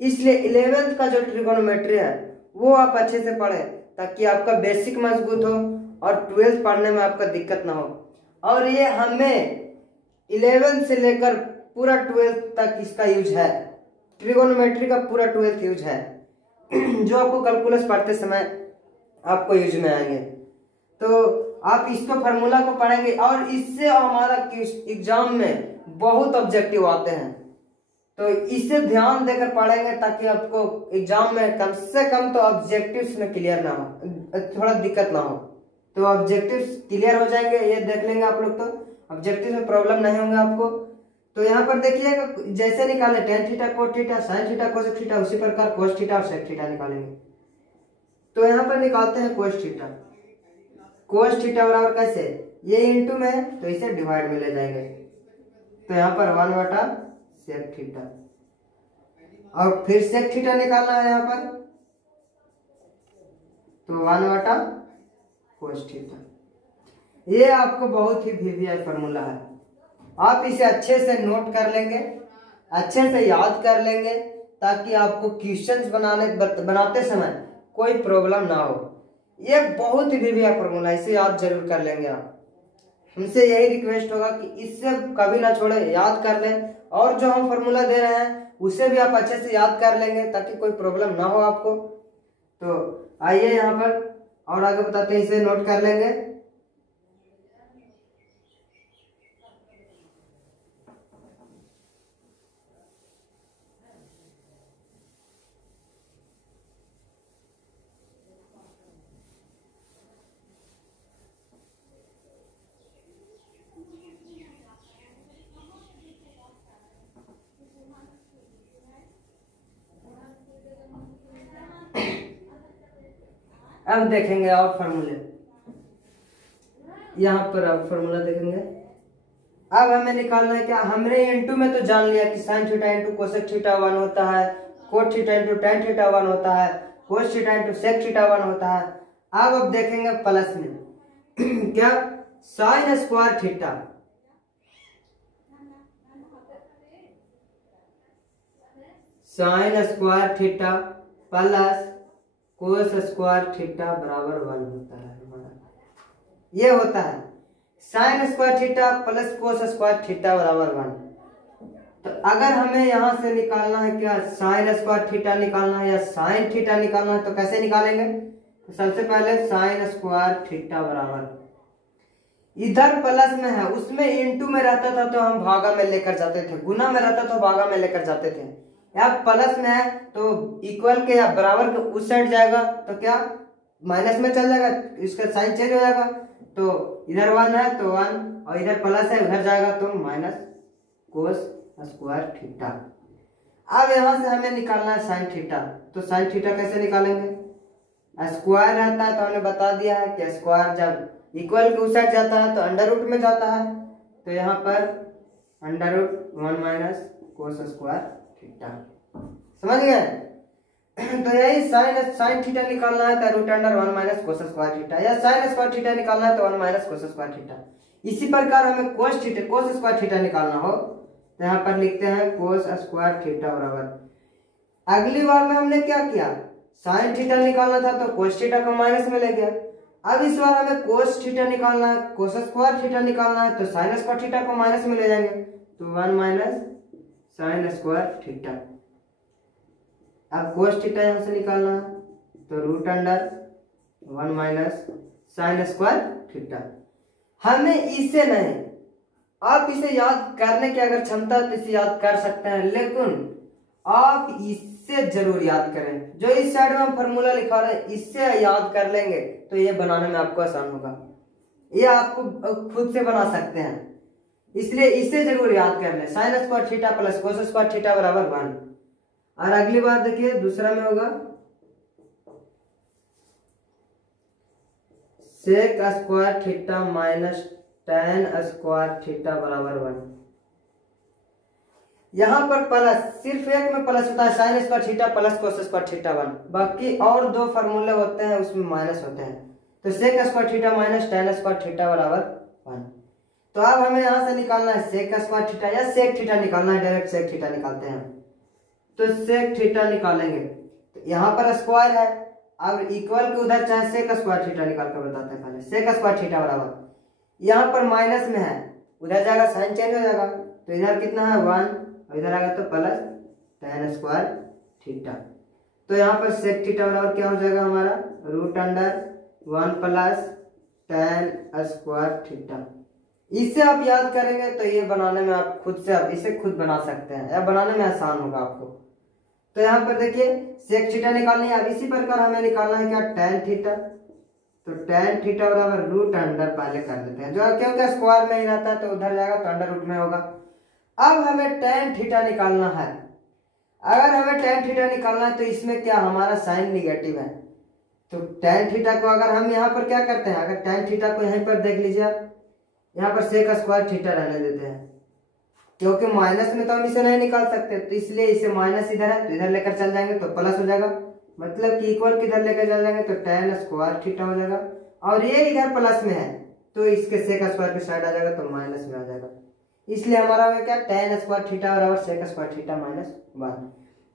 इसलिए 11th का जो ट्रिगोनोमेट्री है वो आप अच्छे से पढ़े ताकि आपका बेसिक मजबूत हो और 12th पढ़ने में आपका दिक्कत ना हो। और ये हमें 11th से लेकर पूरा 12th तक इसका यूज है, ट्रिगोनोमेट्री का पूरा 12th यूज है जो आपको कैलकुलस पढ़ते समय आपको यूज में आएंगे। तो आप इसको फार्मूला को पढ़ेंगे और इससे हमारा एग्जाम में बहुत ऑब्जेक्टिव आते हैं, तो इसे ध्यान देकर पढ़ेंगे ताकि आपको एग्जाम में कम से कम तो ऑब्जेक्टिव्स में क्लियर ना हो, थोड़ा दिक्कत ना हो। तो ऑब्जेक्टिव्स क्लियर हो जाएंगे, ये देख लेंगे आप लोग, तो ऑब्जेक्टिव में प्रॉब्लम नहीं होंगे आपको। तो यहाँ पर देखिएगा जैसे निकाले tan theta cot theta sine theta cosec theta, उसी प्रकार कोस थीटा और सेक थीटा निकालेंगे। तो यहाँ पर निकालते हैं कोस थीटा। कोस थीटा बराबर कैसे, ये इंटू में है तो इसे डिवाइड में ले जाएंगे। तो यहाँ पर 1 बटा सेक थीटा, और फिर सेक थीटा निकालना है यहाँ पर, तो 1 बटा कोस थीटा। ये आपको बहुत ही वीवीआई फॉर्मूला है, आप इसे अच्छे से नोट कर लेंगे, अच्छे से याद कर लेंगे ताकि आपको क्वेश्चंस बनाते समय कोई प्रॉब्लम ना हो। ये बहुत ही वीवीआई फॉर्मूला, इसे याद जरूर कर लेंगे आप। हमसे यही रिक्वेस्ट होगा कि इससे कभी ना छोड़े, याद कर लें, और जो हम फॉर्मूला दे रहे हैं उसे भी आप अच्छे से याद कर लेंगे ताकि कोई प्रॉब्लम ना हो आपको। तो आइए यहाँ पर और आगे बताते हैं, इसे नोट कर लेंगे। अब देखेंगे और फार्मूले, यहाँ पर अब फार्मूला देखेंगे। अब हमें निकालना है क्या, हमने इंटू में तो जान लिया कि sine theta into cosec theta 1 होता है, cot theta into tan theta 1 होता है, cos theta into sec theta 1 होता है। अब देखेंगे प्लस में क्या, sine square theta, sine square theta plus cos square theta बराबर 1 होता है हमारा। ये होता है sine square theta plus cos square theta बराबर 1। तो अगर हमें यहां से निकालना है क्या, साइन स्क्वायर थीटा निकालना है या साइन थीटा निकालना है, तो कैसे निकालेंगे। तो सबसे पहले साइन स्क्वायर थीटा बराबर, इधर प्लस में है उसमें इंटू में रहता था तो हम भागा में लेकर जाते थे, गुना में रहता तो भागा में लेकर जाते थे। यहाँ प्लस में है तो इक्वल के या बराबर के उस साइड जाएगा तो क्या माइनस में चल जाएगा, इसका साइन चेंज हो जाएगा। तो इधर 1 है तो 1, और इधर प्लस है उधर जाएगा तो माइनस कोस स्क्वायर थीटा। अब यहां से हमें निकालना है साइन थीटा। तो साइन थीटा कैसे निकालेंगे, स्क्वायर रहता है तो हमने बता दिया है कि स्क्वायर जब इक्वल के उस साइड जाता है तो अंडर रूट में जाता है। तो यहाँ पर under root 1 minus cos square theta, समझ गए। तो यही साइन थीटा निकालना है तो root under 1 minus cos square theta, या साइन स्क्वायर थीटा निकालना है तो 1 माइनस कोस स्क्वायर थीटा। इसी प्रकार हमें कोस स्क्वायर थीटा निकालना हो तो यहाँ पर लिखते हैं कोस स्क्वायर थीटा बराबर, अगली बार में हमने क्या किया, साइन थीटा निकालना था तो कोस थीटा को माइनस में ले गया। अब इस बार हमें कोस थीटा निकालना है, कोस स्क्वायर थीटा निकालना है, तो साइन स्क्वायर थीटा को माइनस में ले जाएंगे, तो 1 माइनस साइन स्क्वायर थीटा। अब कोस थीटा यहां से निकालना है, तो root under 1 minus sine square theta. हमें इसे नहीं, आप इसे याद करने की अगर क्षमता है तो इसे याद कर सकते हैं, लेकिन आप इससे जरूर याद करें। जो इस साइड में हम फॉर्मूला लिखा रहे हैं इससे याद कर लेंगे तो ये बनाने में आपको आसान होगा, ये आपको खुद से बना सकते हैं, इसलिए इसे जरूर याद कर लें। Sine square theta plus cos square theta बराबर 1। और अगली बार देखिए दूसरा में होगा sec square theta minus tan square theta बराबर 1। यहां पर प्लस, सिर्फ एक में प्लस होता है, sine square theta plus cos square theta 1। बाकी और दो फॉर्मूले होते हैं उसमें माइनस होते हैं, तो sec square theta minus tan square theta बराबर 1। तो अब हमें यहां से निकालना है सेक स्क्वायर थीटा या सेक थीटा निकालना है, डायरेक्ट सेक थीटा निकालते हैं। तो सेक थीटा निकालेंगे, तो यहाँ पर स्क्वायर है, अब इक्वल के उधर चाहे सेक स्क्वायर थीटा निकाल कर बताते हैं। पहले सेक स्क्वायर थीटा बराबर, यहाँ पर माइनस में है, उधर जाएगा साइन चेंज हो जाएगा, तो इधर कितना है 1, और इधर आएगा तो प्लस टेन स्क्वायर थीटा। तो यहाँ पर सेक थीटा बराबर क्या हो जाएगा हमारा, root under 1 plus tan square theta. इससे आप याद करेंगे तो ये बनाने में आप खुद से, आप इसे खुद बना सकते हैं या बनाने में आसान होगा आपको। तो यहाँ पर देखिए सेक थीटा निकालनी है। अब इसी प्रकार हमें निकालना है क्या, टेन थीटा। तो टेन थीटा बराबर रूट अंडर पहले कर देते हैं, जो क्योंकि स्क्वायर में ही रहता है तो उधर जाएगा तो अंडर रूट में होगा। अब हमें टेन थीटा निकालना है। अगर हमें टेन थीटा निकालना है तो इसमें क्या, हमारा साइन निगेटिव है, तो टेन थीटा को अगर हम यहाँ पर क्या करते हैं, अगर टेन थीटा को यहीं पर देख लीजिए आप, यहाँ पर सेक स्क्वायर थीटा रहने देते हैं, क्योंकि माइनस में तो हम इसे नहीं निकाल सकते, तो इसलिए इसे माइनस इधर है तो इधर लेकर चल जाएंगे तो प्लस हो जाएगा, मतलब कि इक्वल किधर लेकर चल जाएंगे तो टेन स्क्वायर थीटा हो जाएगा, और ये इधर प्लस में है तो इसके सेक स्क्वायर की साइड आ जाएगा तो माइनस में आ जाएगा। इसलिए हमारा हो क्या, टेन स्क्वायर थीटा बराबर सेक स्क्वायर थीटा माइनस 1।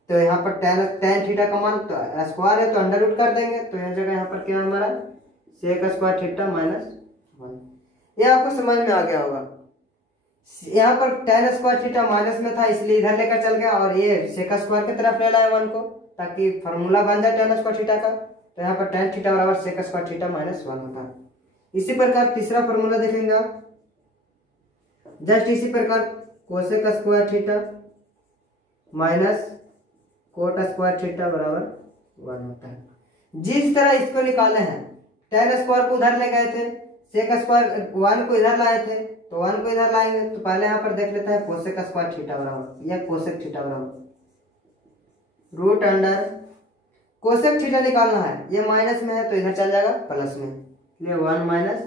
तो यहाँ पर टेन थीटा का मान तो स्क्वायर है तो अंडर रूट कर देंगे, तो यह जगह यहाँ पर क्या हमारा सेक स्क्वायर थीटा माइनस 1। ये आपको समझ में आ गया होगा। यहाँ पर टेन स्क्वायर थीटा माइनस में था इसलिए इधर लेकर चल गया, और ये सेक स्क्वायर की तरफ ले लाए 1 को, ताकि फॉर्मूला बन जाए टेन स्क्वायर थीटा का। तो यहाँ पर टेन थीटा बराबर सेक स्क्वायर थीटा माइनस 1 होता है। इसी प्रकार तीसरा फॉर्मूला देखेंगे आप, जस्ट इसी प्रकार cosec square theta minus cot square theta बराबर 1 होता है। जिस तरह इसको निकाले हैं, टेन स्क्वायर को उधर ले गए थे, सेक स्क्वायर 1 को इधर लाए थे, तो 1 को इधर लाएंगे, तो पहले यहाँ पर देख लेते हैं कोसेक स्क्वायर थीटा बराबर या कोसेक थीटा बराबर रूट अंडर, कोसेक थीटा निकालना है, ये माइनस में है तो इधर चल जाएगा प्लस में, इसलिए 1 minus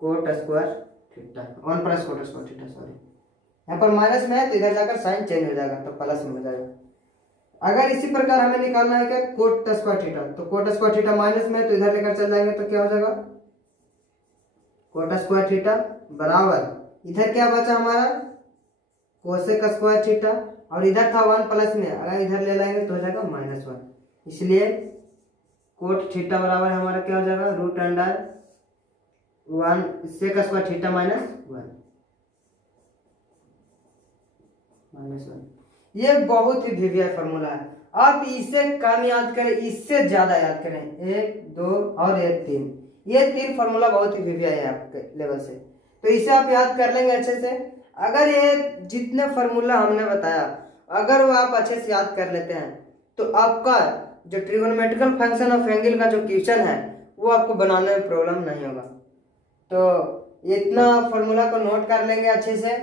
cot square theta, 1 plus coat square theta, sorry यहाँ पर माइनस में है तो इधर जाकर साइन चेंज हो जाएगा तो प्लस में हो जाएगा। अगर इसी प्रकार हमें निकालना है क्या, कोट स्क्वायर थीटा, तो कोट स्क्वायर थीटा माइनस में है तो इधर लेकर चल जाएंगे तो क्या हो जाएगा कोट स्क्वायर थीटा बराबर, इधर क्या बचा हमारा कोसेक स्क्वायर थीटा, और इधर था 1 प्लस में, अगर इधर ले लाएंगे तो हो जाएगा -1, इसलिए कोट थीटा बराबर हमारा क्या हो जाएगा root under 1 sec square theta minus 1। ये बहुत ही भिविया फॉर्मूला है, आप इसे कम याद करें, इससे ज्यादा याद करें, 1 2 और 1 3, ये 3 फॉर्मूला बहुत ही भिविया है आपके लेवल से, तो इसे आप याद कर लेंगे अच्छे से। अगर ये जितने फॉर्मूला हमने बताया अगर वो आप अच्छे से याद कर लेते हैं तो आपका जो ट्रिगोनोमेट्रिकल फंक्शन ऑफ एंगल का जो क्वेश्चन है वो आपको बनाने में प्रॉब्लम नहीं होगा। तो इतना फॉर्मूला को नोट कर लेंगे अच्छे से।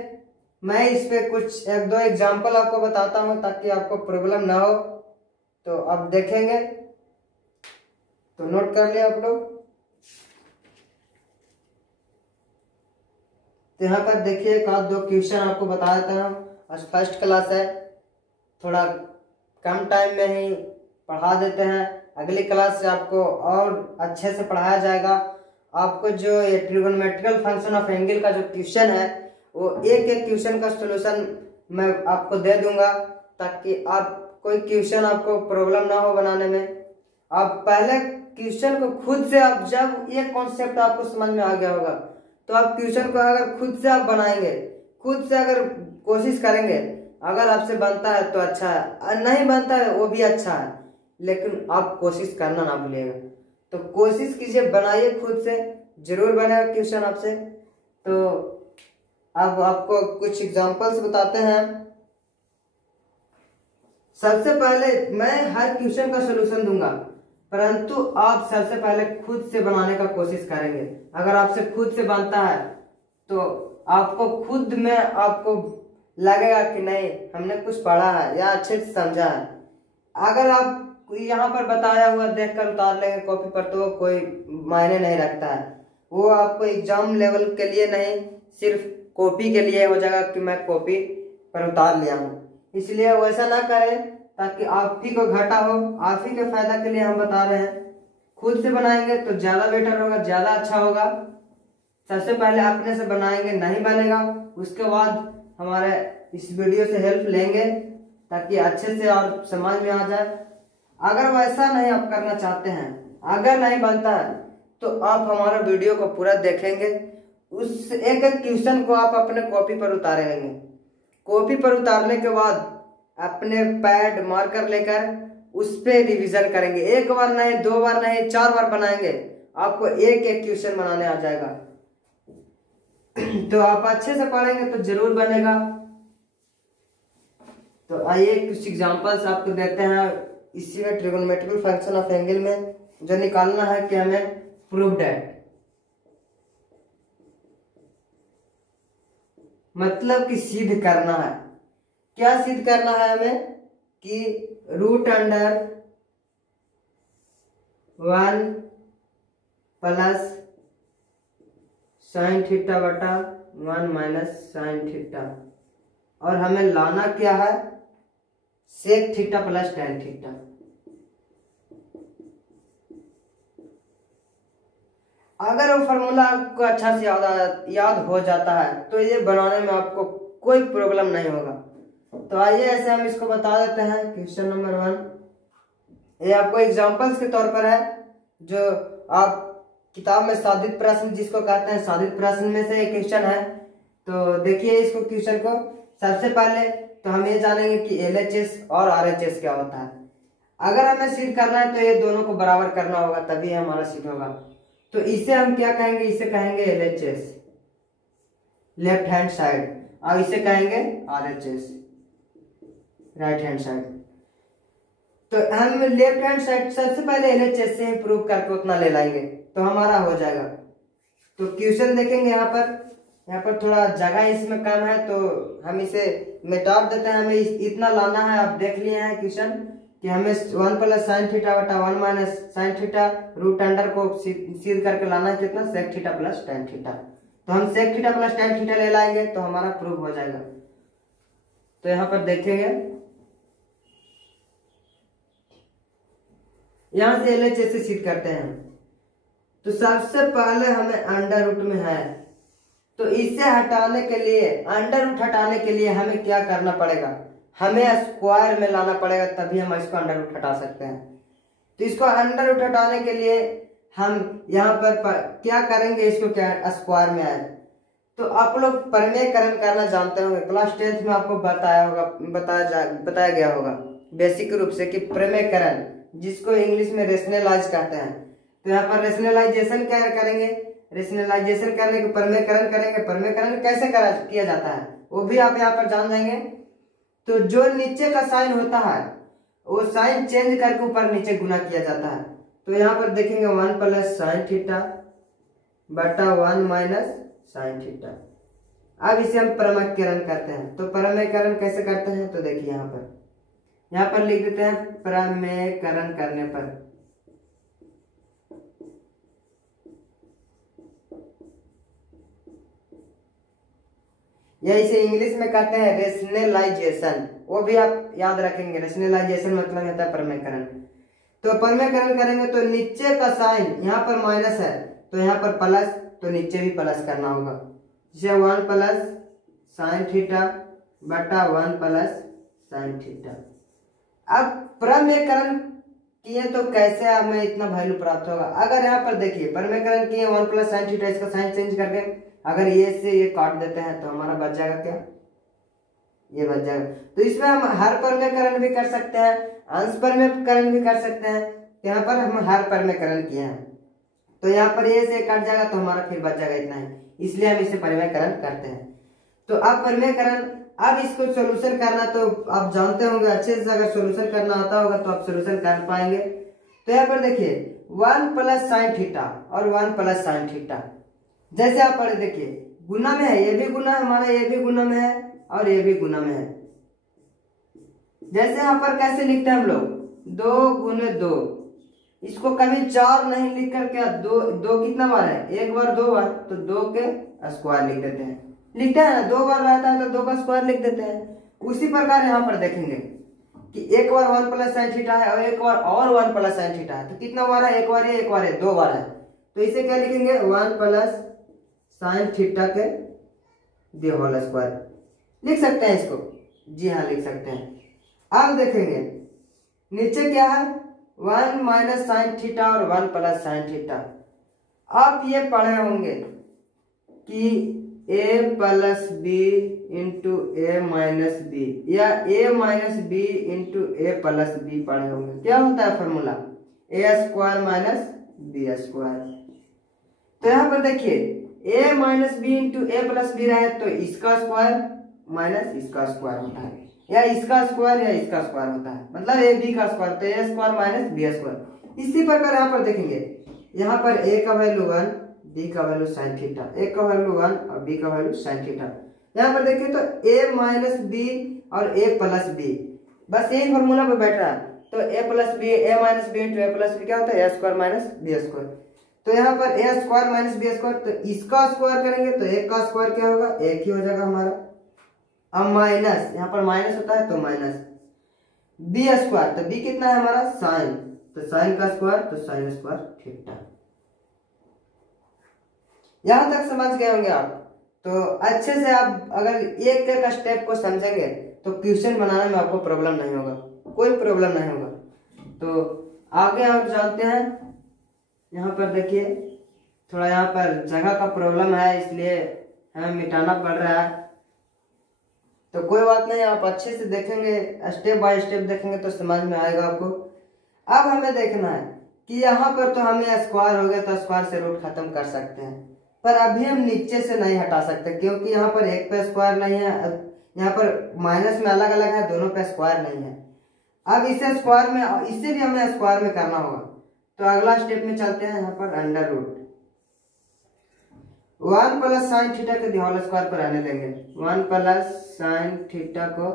मैं इस पे कुछ 1-2 एग्जाम्पल आपको बताता हूं ताकि आपको प्रॉब्लम ना हो, तो अब देखेंगे, तो नोट कर लिया आप लोग। तो यहाँ पर देखिए 1-2 क्वेश्चन आपको बता देता हूँ। आज फर्स्ट क्लास है, थोड़ा कम टाइम में ही पढ़ा देते हैं, अगली क्लास से आपको और अच्छे से पढ़ाया जाएगा। आपको जो ये ट्रिगोनोमेट्रिकल फंक्शन ऑफ एंगल का जो क्वेश्चन है वो एक क्वेश्चन का सॉल्यूशन मैं आपको दे दूंगा, ताकि आप कोई क्वेश्चन आपको प्रॉब्लम ना हो बनाने में। आप पहले क्वेश्चन को खुद से, आप जब ये कॉन्सेप्ट आपको समझ में आ गया होगा तो आप क्वेश्चन को अगर खुद से आप बनाएंगे, खुद से अगर कोशिश करेंगे, अगर आपसे बनता है तो अच्छा है, नहीं बनता है वो भी अच्छा है, लेकिन आप कोशिश करना ना भूलिएगा। तो कोशिश कीजिए, बनाइए खुद से, जरूर बनेगा क्वेश्चन आपसे। तो अब आपको कुछ एग्जांपल्स बताते हैं। सबसे पहले मैं हर क्वेश्चन का सलूशन दूंगा, परंतु आप सबसे पहले खुद से बनाने का कोशिश करेंगे। अगर आपसे खुद से बनता है तो आपको खुद में आपको लगेगा कि नहीं हमने कुछ पढ़ा है या अच्छे से समझा है। अगर आप यहाँ पर बताया हुआ देखकर उतार लेंगे कॉपी पर तो कोई मायने नहीं रखता है। वो आपको एग्जाम लेवल के लिए नहीं, सिर्फ कॉपी के लिए हो जाएगा कि मैं कॉपी पर उतार लिया हूँ। इसलिए वैसा ना करें ताकि आप ही को घाटा हो, आप ही के फायदा के लिए हम बता रहे हैं। खुद से बनाएंगे तो ज्यादा बेटर होगा, ज्यादा अच्छा होगा। सबसे पहले अपने से बनाएंगे, नहीं बनेगा उसके बाद हमारे इस वीडियो से हेल्प लेंगे ताकि अच्छे से और समझ में आ जाए। अगर वैसा नहीं आप करना चाहते हैं, अगर नहीं बनता है तो आप हमारा वीडियो को पूरा देखेंगे, उस एक एक क्वेश्चन को आप अपने कॉपी पर उतारेंगे। कॉपी पर उतारने के बाद अपने पैड मार्कर लेकर उस पे रिवीजन करेंगे। एक बार नहीं, दो बार नहीं, 4 बार बनाएंगे, आपको एक एक क्वेश्चन बनाने आ जाएगा। तो आप अच्छे से पढ़ेंगे तो जरूर बनेगा। तो आइए कुछ एग्जांपल्स आपको देते हैं इसी में, ट्रिगोनोमेट्रिकल फंक्शन ऑफ एंगल में जो निकालना है कि हमें प्रूव दैट, मतलब कि सिद्ध करना है। क्या सिद्ध करना है हमें कि root under 1 plus sine theta बटा 1 माइनस साइन थीटा, और हमें लाना क्या है sec theta plus tan theta. अगर वो फॉर्मूला आपको अच्छा से याद हो जाता है तो ये बनाने में आपको कोई प्रॉब्लम नहीं होगा। तो आइए ऐसे हम इसको बता देते हैं। क्वेश्चन नंबर 1 ये आपको एग्जांपल्स के तौर पर है, जो आप किताब में साधित प्रश्न जिसको कहते हैं, साधित प्रश्न में से एक क्वेश्चन है। तो देखिए इसको क्वेश्चन को। सबसे पहले तो हम ये जानेंगे कि LHS और RHS क्या होता है। अगर हमें सिद्ध करना है तो ये दोनों को बराबर करना होगा, तभी हमारा सिद्ध होगा। तो इसे हम क्या कहेंगे, इसे कहेंगे LHS लेफ्ट हैंड साइड, और इसे कहेंगे RHS राइट हैंड साइड। तो हम लेफ्ट हैंड साइड सबसे पहले LHS से ही प्रूव करके उतना ले लाएंगे तो हमारा हो जाएगा। तो क्वेश्चन देखेंगे यहाँ पर थोड़ा जगह इसमें कम है तो हम इसे मिटा देते हैं। हमें इतना लाना है, आप देख लिए हैं क्वेश्चन कि हमें 1 प्लस साइन थीटा बटा 1 minus sine theta root under को सिद्ध करके लाना है कितना, sec theta plus tan theta. तो हम sec theta plus tan theta ले लाएंगे तो हमारा प्रूव हो जाएगा। तो यहाँ पर देखेंगे, यहां से LHS से सिद्ध करते हैं। तो सबसे पहले हमें अंडर रूट में है, तो इसे हटाने के लिए, अंडर रूट हटाने के लिए हमें क्या करना पड़ेगा, हमें स्क्वायर में लाना पड़ेगा, तभी हम इसको अंडर रूट हटा सकते हैं। तो इसको अंडर रूट हटाने के लिए हम यहाँ पर क्या करेंगे, इसको क्या स्क्वायर में आए। तो आप लोग प्रमेयकरण करना जानते होंगे, क्लास 10th में आपको बताया गया होगा बेसिक रूप से कि प्रमेयकरण, जिसको इंग्लिश में रेशनलाइज कहते हैं। तो यहाँ पर रेशनलाइजेशन क्या करेंगे, रेशनलाइजेशन करने के प्रमेयकरण करेंगे। प्रमेयकरण कैसे किया जाता है वो भी आप यहाँ पर जान जाएंगे। तो जो नीचे का साइन होता है वो साइन चेंज करके ऊपर नीचे गुना किया जाता है। तो यहाँ पर देखेंगे 1 प्लस साइन थीटा बटा 1 माइनस साइन थीटा। अब इसे हम प्रमेयकरण करते हैं। तो प्रमेयकरण कैसे करते हैं, तो देखिए यहाँ पर लिख देते हैं प्रमेयकरण करने पर या इसे इंग्लिश में कहते हैं रेशनलाइजेशन, वो भी आप याद रखेंगे। रेशनलाइजेशन मतलब होता है प्रमेयकरण। तो प्रमेयकरण करेंगे तो नीचे का साइन यहाँ पर माइनस है तो यहाँ पर प्लस, तो नीचे भी प्लस करना होगा। जैसे 1 प्लस साइन थीटा बटा 1 प्लस साइन थीटा। अब प्रमेयकरण किए तो कैसे हमें इतना वैल्यू प्राप्त होगा। अगर यहाँ पर देखिए परिमेयकरण किए 1 प्लस साइन थीटा, इसका साइन चेंज करके अगर ये से ये काट देते हैं तो हमारा बच जाएगा क्या, ये बच जाएगा। तो इसमें हम हर परिमेयकरण भी कर सकते हैं, अंश परिमेयकरण भी कर सकते हैं। यहाँ पर हम हर परिमेयकरण किए हैं तो यहाँ पर ये से कट जाएगा तो हमारा फिर बच जाएगा इतना ही, इसलिए हम इसे परिमेयकरण करते हैं। तो अब परिमेयकरण, अब इसको सोल्यूशन करना तो आप जानते होंगे अच्छे से, अगर सोल्यूशन करना आता होगा तो आप सोल्यूशन कर पाएंगे। तो यहाँ पर देखिए 1 प्लस साइन थीटा और 1 प्लस साइन थीटा, जैसे आप पढ़े देखिए गुना में है, ये भी गुना है हमारा, ये भी गुना में है और ये भी गुना में है। जैसे यहाँ पर कैसे लिखते हैं हम लोग, 2 गुने 2, इसको कभी 4 नहीं लिख कर क्या, दो कितना बार है, एक बार 2 बार, तो 2 के स्क्वायर लिख देते हैं, लिखते हैं ना, 2 बार रहता है तो 2 का स्क्वायर लिख देते हैं। उसी प्रकार यहाँ पर देखेंगे कि एक बार 1 प्लस साइन थीटा है और एक बार और 1 प्लस साइन थीटा है, तो कितना बार है, एक बार है, एक बार है, 2 बार है। तो इसे क्या लिखेंगे, 1 प्लस साइन थीटा के दी होल स्क्वायर लिख सकते हैं इसको, जी हाँ लिख सकते हैं। अब देखेंगे नीचे क्या है, 1 माइनस साइन थीटा और 1 प्लस साइन थीटा। आप ये पढ़े होंगे कि a plus B into A minus B या a minus B into A plus B पढ़े होंगे। क्या होता है formula, A square minus B square. तो यहाँ पर देखिए a minus B into A plus B रहे तो इसका स्क्वायर माइनस इसका स्क्वायर होता है, या इसका स्क्वायर या इसका स्क्वायर होता है, मतलब ए बी का स्क्वायर, तो ए स्क्वायर माइनस बी स्क्वायर। इसी प्रकार यहाँ पर देखेंगे, यहाँ पर ए का वैल्यू 1, बी का वैल्यू साइन थीटा, ए का वैल्यू 1 और बी का वैल्यू साइन थीटा। यहाँ पर देखिए तो ए माइनस बी और ए प्लस बी, बस यही फॉर्मूला पे बैठ रहा है। तो ए plus B, A minus B into A plus B क्या होता है, ए स्क्वायर माइनस बी स्क्वायर। तो यहाँ पर ए स्क्वायर माइनस बी स्क्वायर, तो इसका स्क्वायर करेंगे तो एक का स्क्वायर क्या होगा, एक ही हो जाएगा हमारा। अब माइनस, यहाँ पर माइनस होता है तो माइनस बी स्क्वायर, तो बी कितना है हमारा साइन, तो साइन का स्क्वायर तो साइन स्क्वायर थीटा। यहां तक समझ गए होंगे आप। तो अच्छे से आप अगर एक एक स्टेप को समझेंगे तो क्वेश्चन बनाने में आपको प्रॉब्लम नहीं होगा, कोई प्रॉब्लम नहीं होगा। तो आगे आप जानते हैं, यहाँ पर देखिए थोड़ा यहाँ पर जगह का प्रॉब्लम है इसलिए हमें मिटाना पड़ रहा है, तो कोई बात नहीं, आप अच्छे से देखेंगे, स्टेप बाय स्टेप देखेंगे तो समझ में आएगा आपको। अब हमें देखना है कि यहाँ पर तो हमें स्क्वायर हो गया तो स्क्वायर से रूट खत्म कर सकते हैं, पर अभी हम नीचे से नहीं हटा सकते क्योंकि यहाँ पर एक पे स्क्वायर नहीं है, यहाँ पर माइनस में अलग अलग है, दोनों पे स्क्वायर नहीं है। अब इसे स्क्वायर में, इसे भी हमें स्क्वायर में करना होगा। तो अगला स्टेप में चलते हैं, यहाँ पर under root 1 plus sine theta के दी होल स्क्वायर पर रहने देंगे, 1 प्लस साइन थीटा को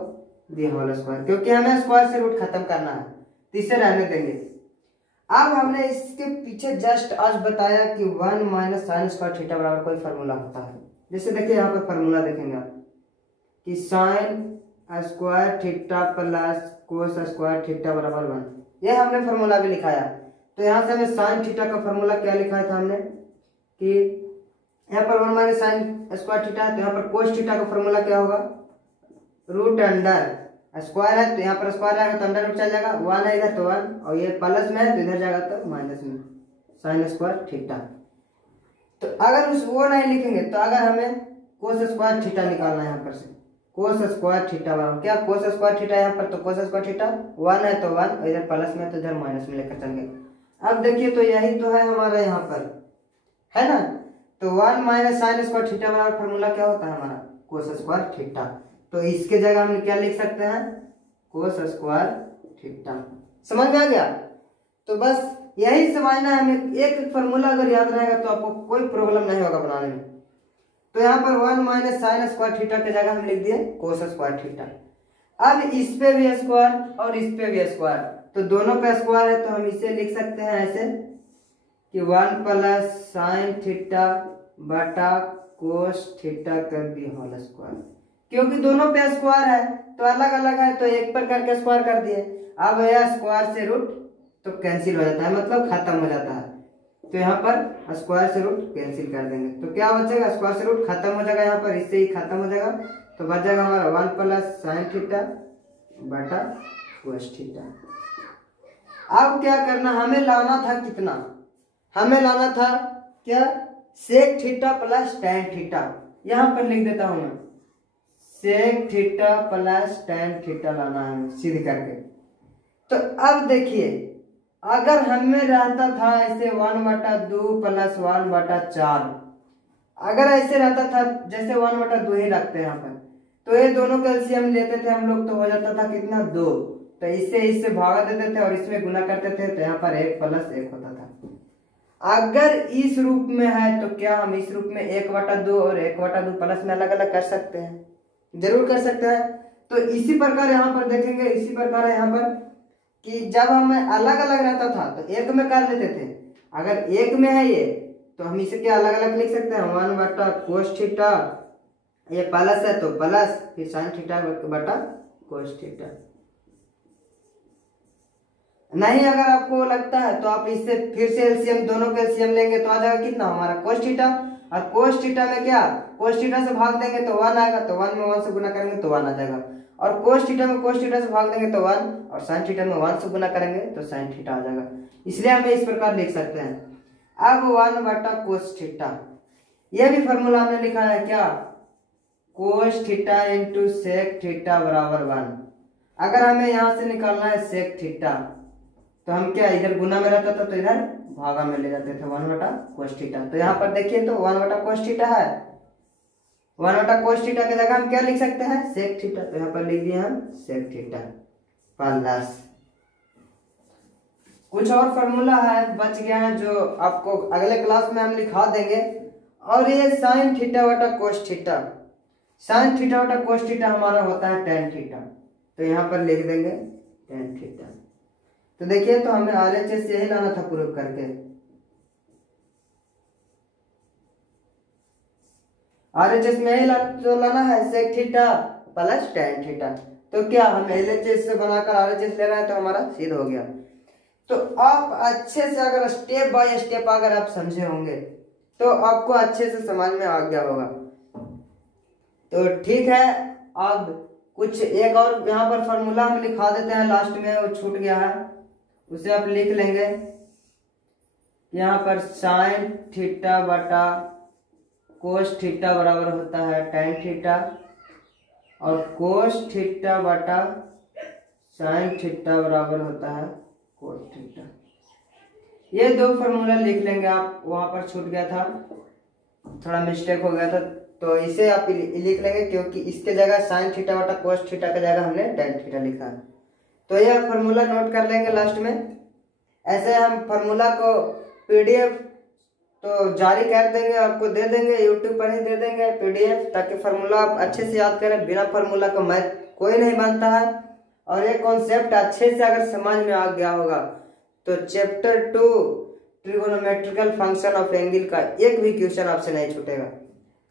दी होल स्क्वायर, क्योंकि हमें स्क्वायर से रूट खत्म करना है तो इसे रहने देंगे। अब हमने इसके पीछे जस्ट आज बताया कि 1 माइनस साइन स्क्वायर थीटा बराबर कोई फार्मूला होता है। जैसे देखिए यहाँ पर फार्मूला देखेंगे आप कि sign square theta plus cos square theta बराबर 1, यह हमने फार्मूला भी लिखाया। तो यहाँ से हमें साइन थीटा का फार्मूला क्या लिखाया था हमने कि यहाँ पर 1 माइनस साइन स्क्वायर थीटा है, तो यहाँ पर कोस थीटा का फार्मूला क्या होगा, रूट अंडर स्क्वायर है तो यहाँ पर स्क्वायर आएगा तो अंडर रूट चल जाएगा, 1 है इधर तो 1 और ये प्लस में है तो इधर जाएगा तो माइनस में, साइन स्क्वायर थीटा। तो अगर उस वो नहीं लिखेंगे तो अगर हमें कोस स्क्वायर थीटा निकालना है, यहाँ पर से कोस स्क्वायर थीटा बराबर क्या, कोस स्क्वायर थीटा यहाँ पर तो कोस स्क्वायर थीटा 1 है तो 1 और इधर प्लस में तो इधर माइनस में लेकर चलेंगे। अब देखिए तो यही तो है हमारा यहाँ पर, है ना। तो 1 माइनस साइन स्क्वायर थीटा बराबर फार्मूला क्या होता है हमारा, कोस स्क्वायर थीटा। तो इसके जगह हम क्या लिख सकते हैं, कोस स्क्वायर थीटा। समझ में आ गया। तो बस यही समझना है हमें, एक फार्मूला अगर याद रहेगा तो आपको कोई प्रॉब्लम नहीं होगा बनाने में। तो यहाँ पर 1 माइनस साइन स्क्वायर थीटा के जगह हम लिख दिए कोस स्क्वायर थीटा। अब इस पे भी स्क्वायर और इस पे भी स्क्वायर, तो दोनों पे स्क्वायर है तो हम इसे लिख सकते हैं ऐसे कि 1 प्लस साइन थीटा बटा कोस थीटा कर दी होल स्क्वायर, क्योंकि दोनों पे स्क्वायर है तो अलग अलग है तो एक पर करके स्क्वायर कर दिए। अब यह स्क्वायर से रूट तो कैंसिल हो जाता है, मतलब खत्म हो जाता है, तो यहाँ पर स्क्वायर से रूट कैंसिल कर देंगे तो क्या बचेगा, स्क्वायर से रूट खत्म हो जाएगा, यहाँ पर इससे ही खत्म हो जाएगा तो बच जाएगा हमारा 1 प्लस साइन थीटा बटा कोस थीटा। अब क्या करना, हमें लाना था कितना, हमें लाना था क्या, sec theta plus tan theta. यहां पर लिख देता हूं मैं, sec theta plus tan theta लाना है सीधे करके। तो अब देखिए, अगर हमें रहता था ऐसे 1/2 प्लस 1/4, अगर ऐसे रहता था जैसे 1/2 ही रखते हैं यहाँ पर, तो ये दोनों का एलसीएम लेते थे हम लोग, तो हो जाता था कितना 2, तो इससे भागा देते थे और इसमें गुना करते थे, तो यहाँ पर 1 + 1 होता था। अगर इस रूप में है तो क्या हम इस रूप में 1/2 और 1/2 प्लस में अलग अलग कर सकते हैं, जरूर कर सकते हैं। तो इसी प्रकार यहाँ पर देखेंगे, इसी प्रकार यहाँ पर कि जब हमें अलग अलग रहता था तो एक में कर लेते थे, अगर एक में है ये तो हम इसे क्या अलग अलग लिख सकते हैं, 1/cos थीटा, ये प्लस है तो प्लस, फिर sin थीटा बटा cos थीटा। नहीं अगर आपको लगता है तो आप इससे फिर से एलसीएम, दोनों के एलसीएम लेंगे तो आ जाएगा कितना हमारा cos थीटा, और cos थीटा में क्या, cos थीटा से भाग देंगे तो 1 आएगा, तो 1 में 1 से गुना करेंगे तो 1 आ जाएगा, और cos थीटा में cos थीटा से भाग देंगे तो 1, और sin थीटा में 1 से गुना करेंगे तो sin थीटा आ जाएगा। इसलिए हमें इस प्रकार लिख सकते हैं। अब 1/cos थीटा, यह भी फॉर्मूला हमने लिखा है क्या, cos theta into sec theta बराबर 1। अगर हमें यहां से निकालना है सेक थीटा, तो हम क्या इधर गुना में रहता था तो इधर भागा में ले जाते थे 1/cos थीटा। तो यहाँ पर देखिए तो 1/cos थीटा है, 1/cos थीटा की जगह हम क्या लिख सकते हैं, सेक थीटा, तो यहाँ पर लिख दिए हम सेक थीटा प्लस। कुछ और फॉर्मूला है बच गया है जो आपको अगले क्लास में हम लिखा देंगे। और ये sin थीटा बटा cos थीटा, sin थीटा बटा cos थीटा हमारा होता है tan थीटा, तो यहाँ पर लिख देंगे tan थीटा। तो देखिए तो हमें RHS यही लाना था प्रूफ करके, RHS में यही जो लाना है sec theta plus tan theta. तो क्या हम LHS से बनाकर RHS ले रहे हैं तो हमारा सिद्ध हो गया। तो आप अच्छे से अगर स्टेप बाय स्टेप अगर आप समझे होंगे तो आपको अच्छे से समझ में आ गया होगा। तो ठीक है, अब कुछ एक और यहाँ पर फॉर्मूला हम लिखा देते हैं लास्ट में, वो छूट गया है, उसे आप लिख लेंगे। यहाँ पर sin थीटा बटा cos थीटा बराबर होता है tan थीटा, और cos थीटा बटा sin थीटा बराबर होता है cos थीटा। ये दो फॉर्मूला लिख लेंगे आप, वहां पर छूट गया था, थोड़ा मिस्टेक हो गया था, तो इसे आप लिख लेंगे क्योंकि इसके जगह sin थीटा बटा cos थीटा की जगह हमने tan थीटा लिखा है। तो यह फॉर्मूला नोट कर लेंगे लास्ट में। ऐसे हम फॉर्मूला को PDF तो जारी कर देंगे, आपको दे देंगे, YouTube पर ही दे देंगे PDF, ताकि फार्मूला आप अच्छे से याद करें। बिना फार्मूला का मैथ कोई नहीं बनता है। और ये कॉन्सेप्ट अच्छे से अगर समझ में आ गया होगा तो chapter 2 trigonometrical function of angle का एक भी क्वेश्चन आपसे नहीं छूटेगा।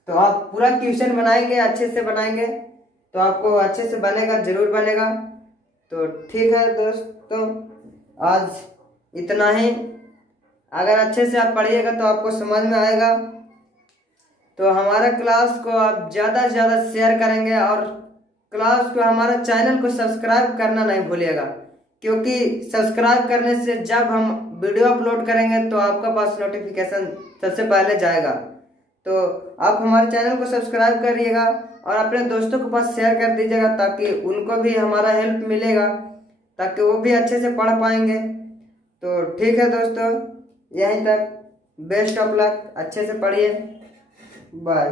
तो आप पूरा क्वेश्चन बनाएंगे, अच्छे से बनाएंगे तो आपको अच्छे से बनेगा, जरूर बनेगा। तो ठीक है दोस्तों, आज इतना ही। अगर अच्छे से आप पढ़िएगा तो आपको समझ में आएगा। तो हमारा क्लास को आप ज़्यादा से ज़्यादा शेयर करेंगे, और क्लास को, हमारा चैनल को सब्सक्राइब करना नहीं भूलिएगा, क्योंकि सब्सक्राइब करने से जब हम वीडियो अपलोड करेंगे तो आपका पास नोटिफिकेशन सबसे पहले जाएगा। तो आप हमारे चैनल को सब्सक्राइब करिएगा और अपने दोस्तों के पास शेयर कर दीजिएगा, ताकि उनको भी हमारा हेल्प मिलेगा, ताकि वो भी अच्छे से पढ़ पाएंगे। तो ठीक है दोस्तों, यहीं तक। बेस्ट ऑफ लक, अच्छे से पढ़िए, बाय।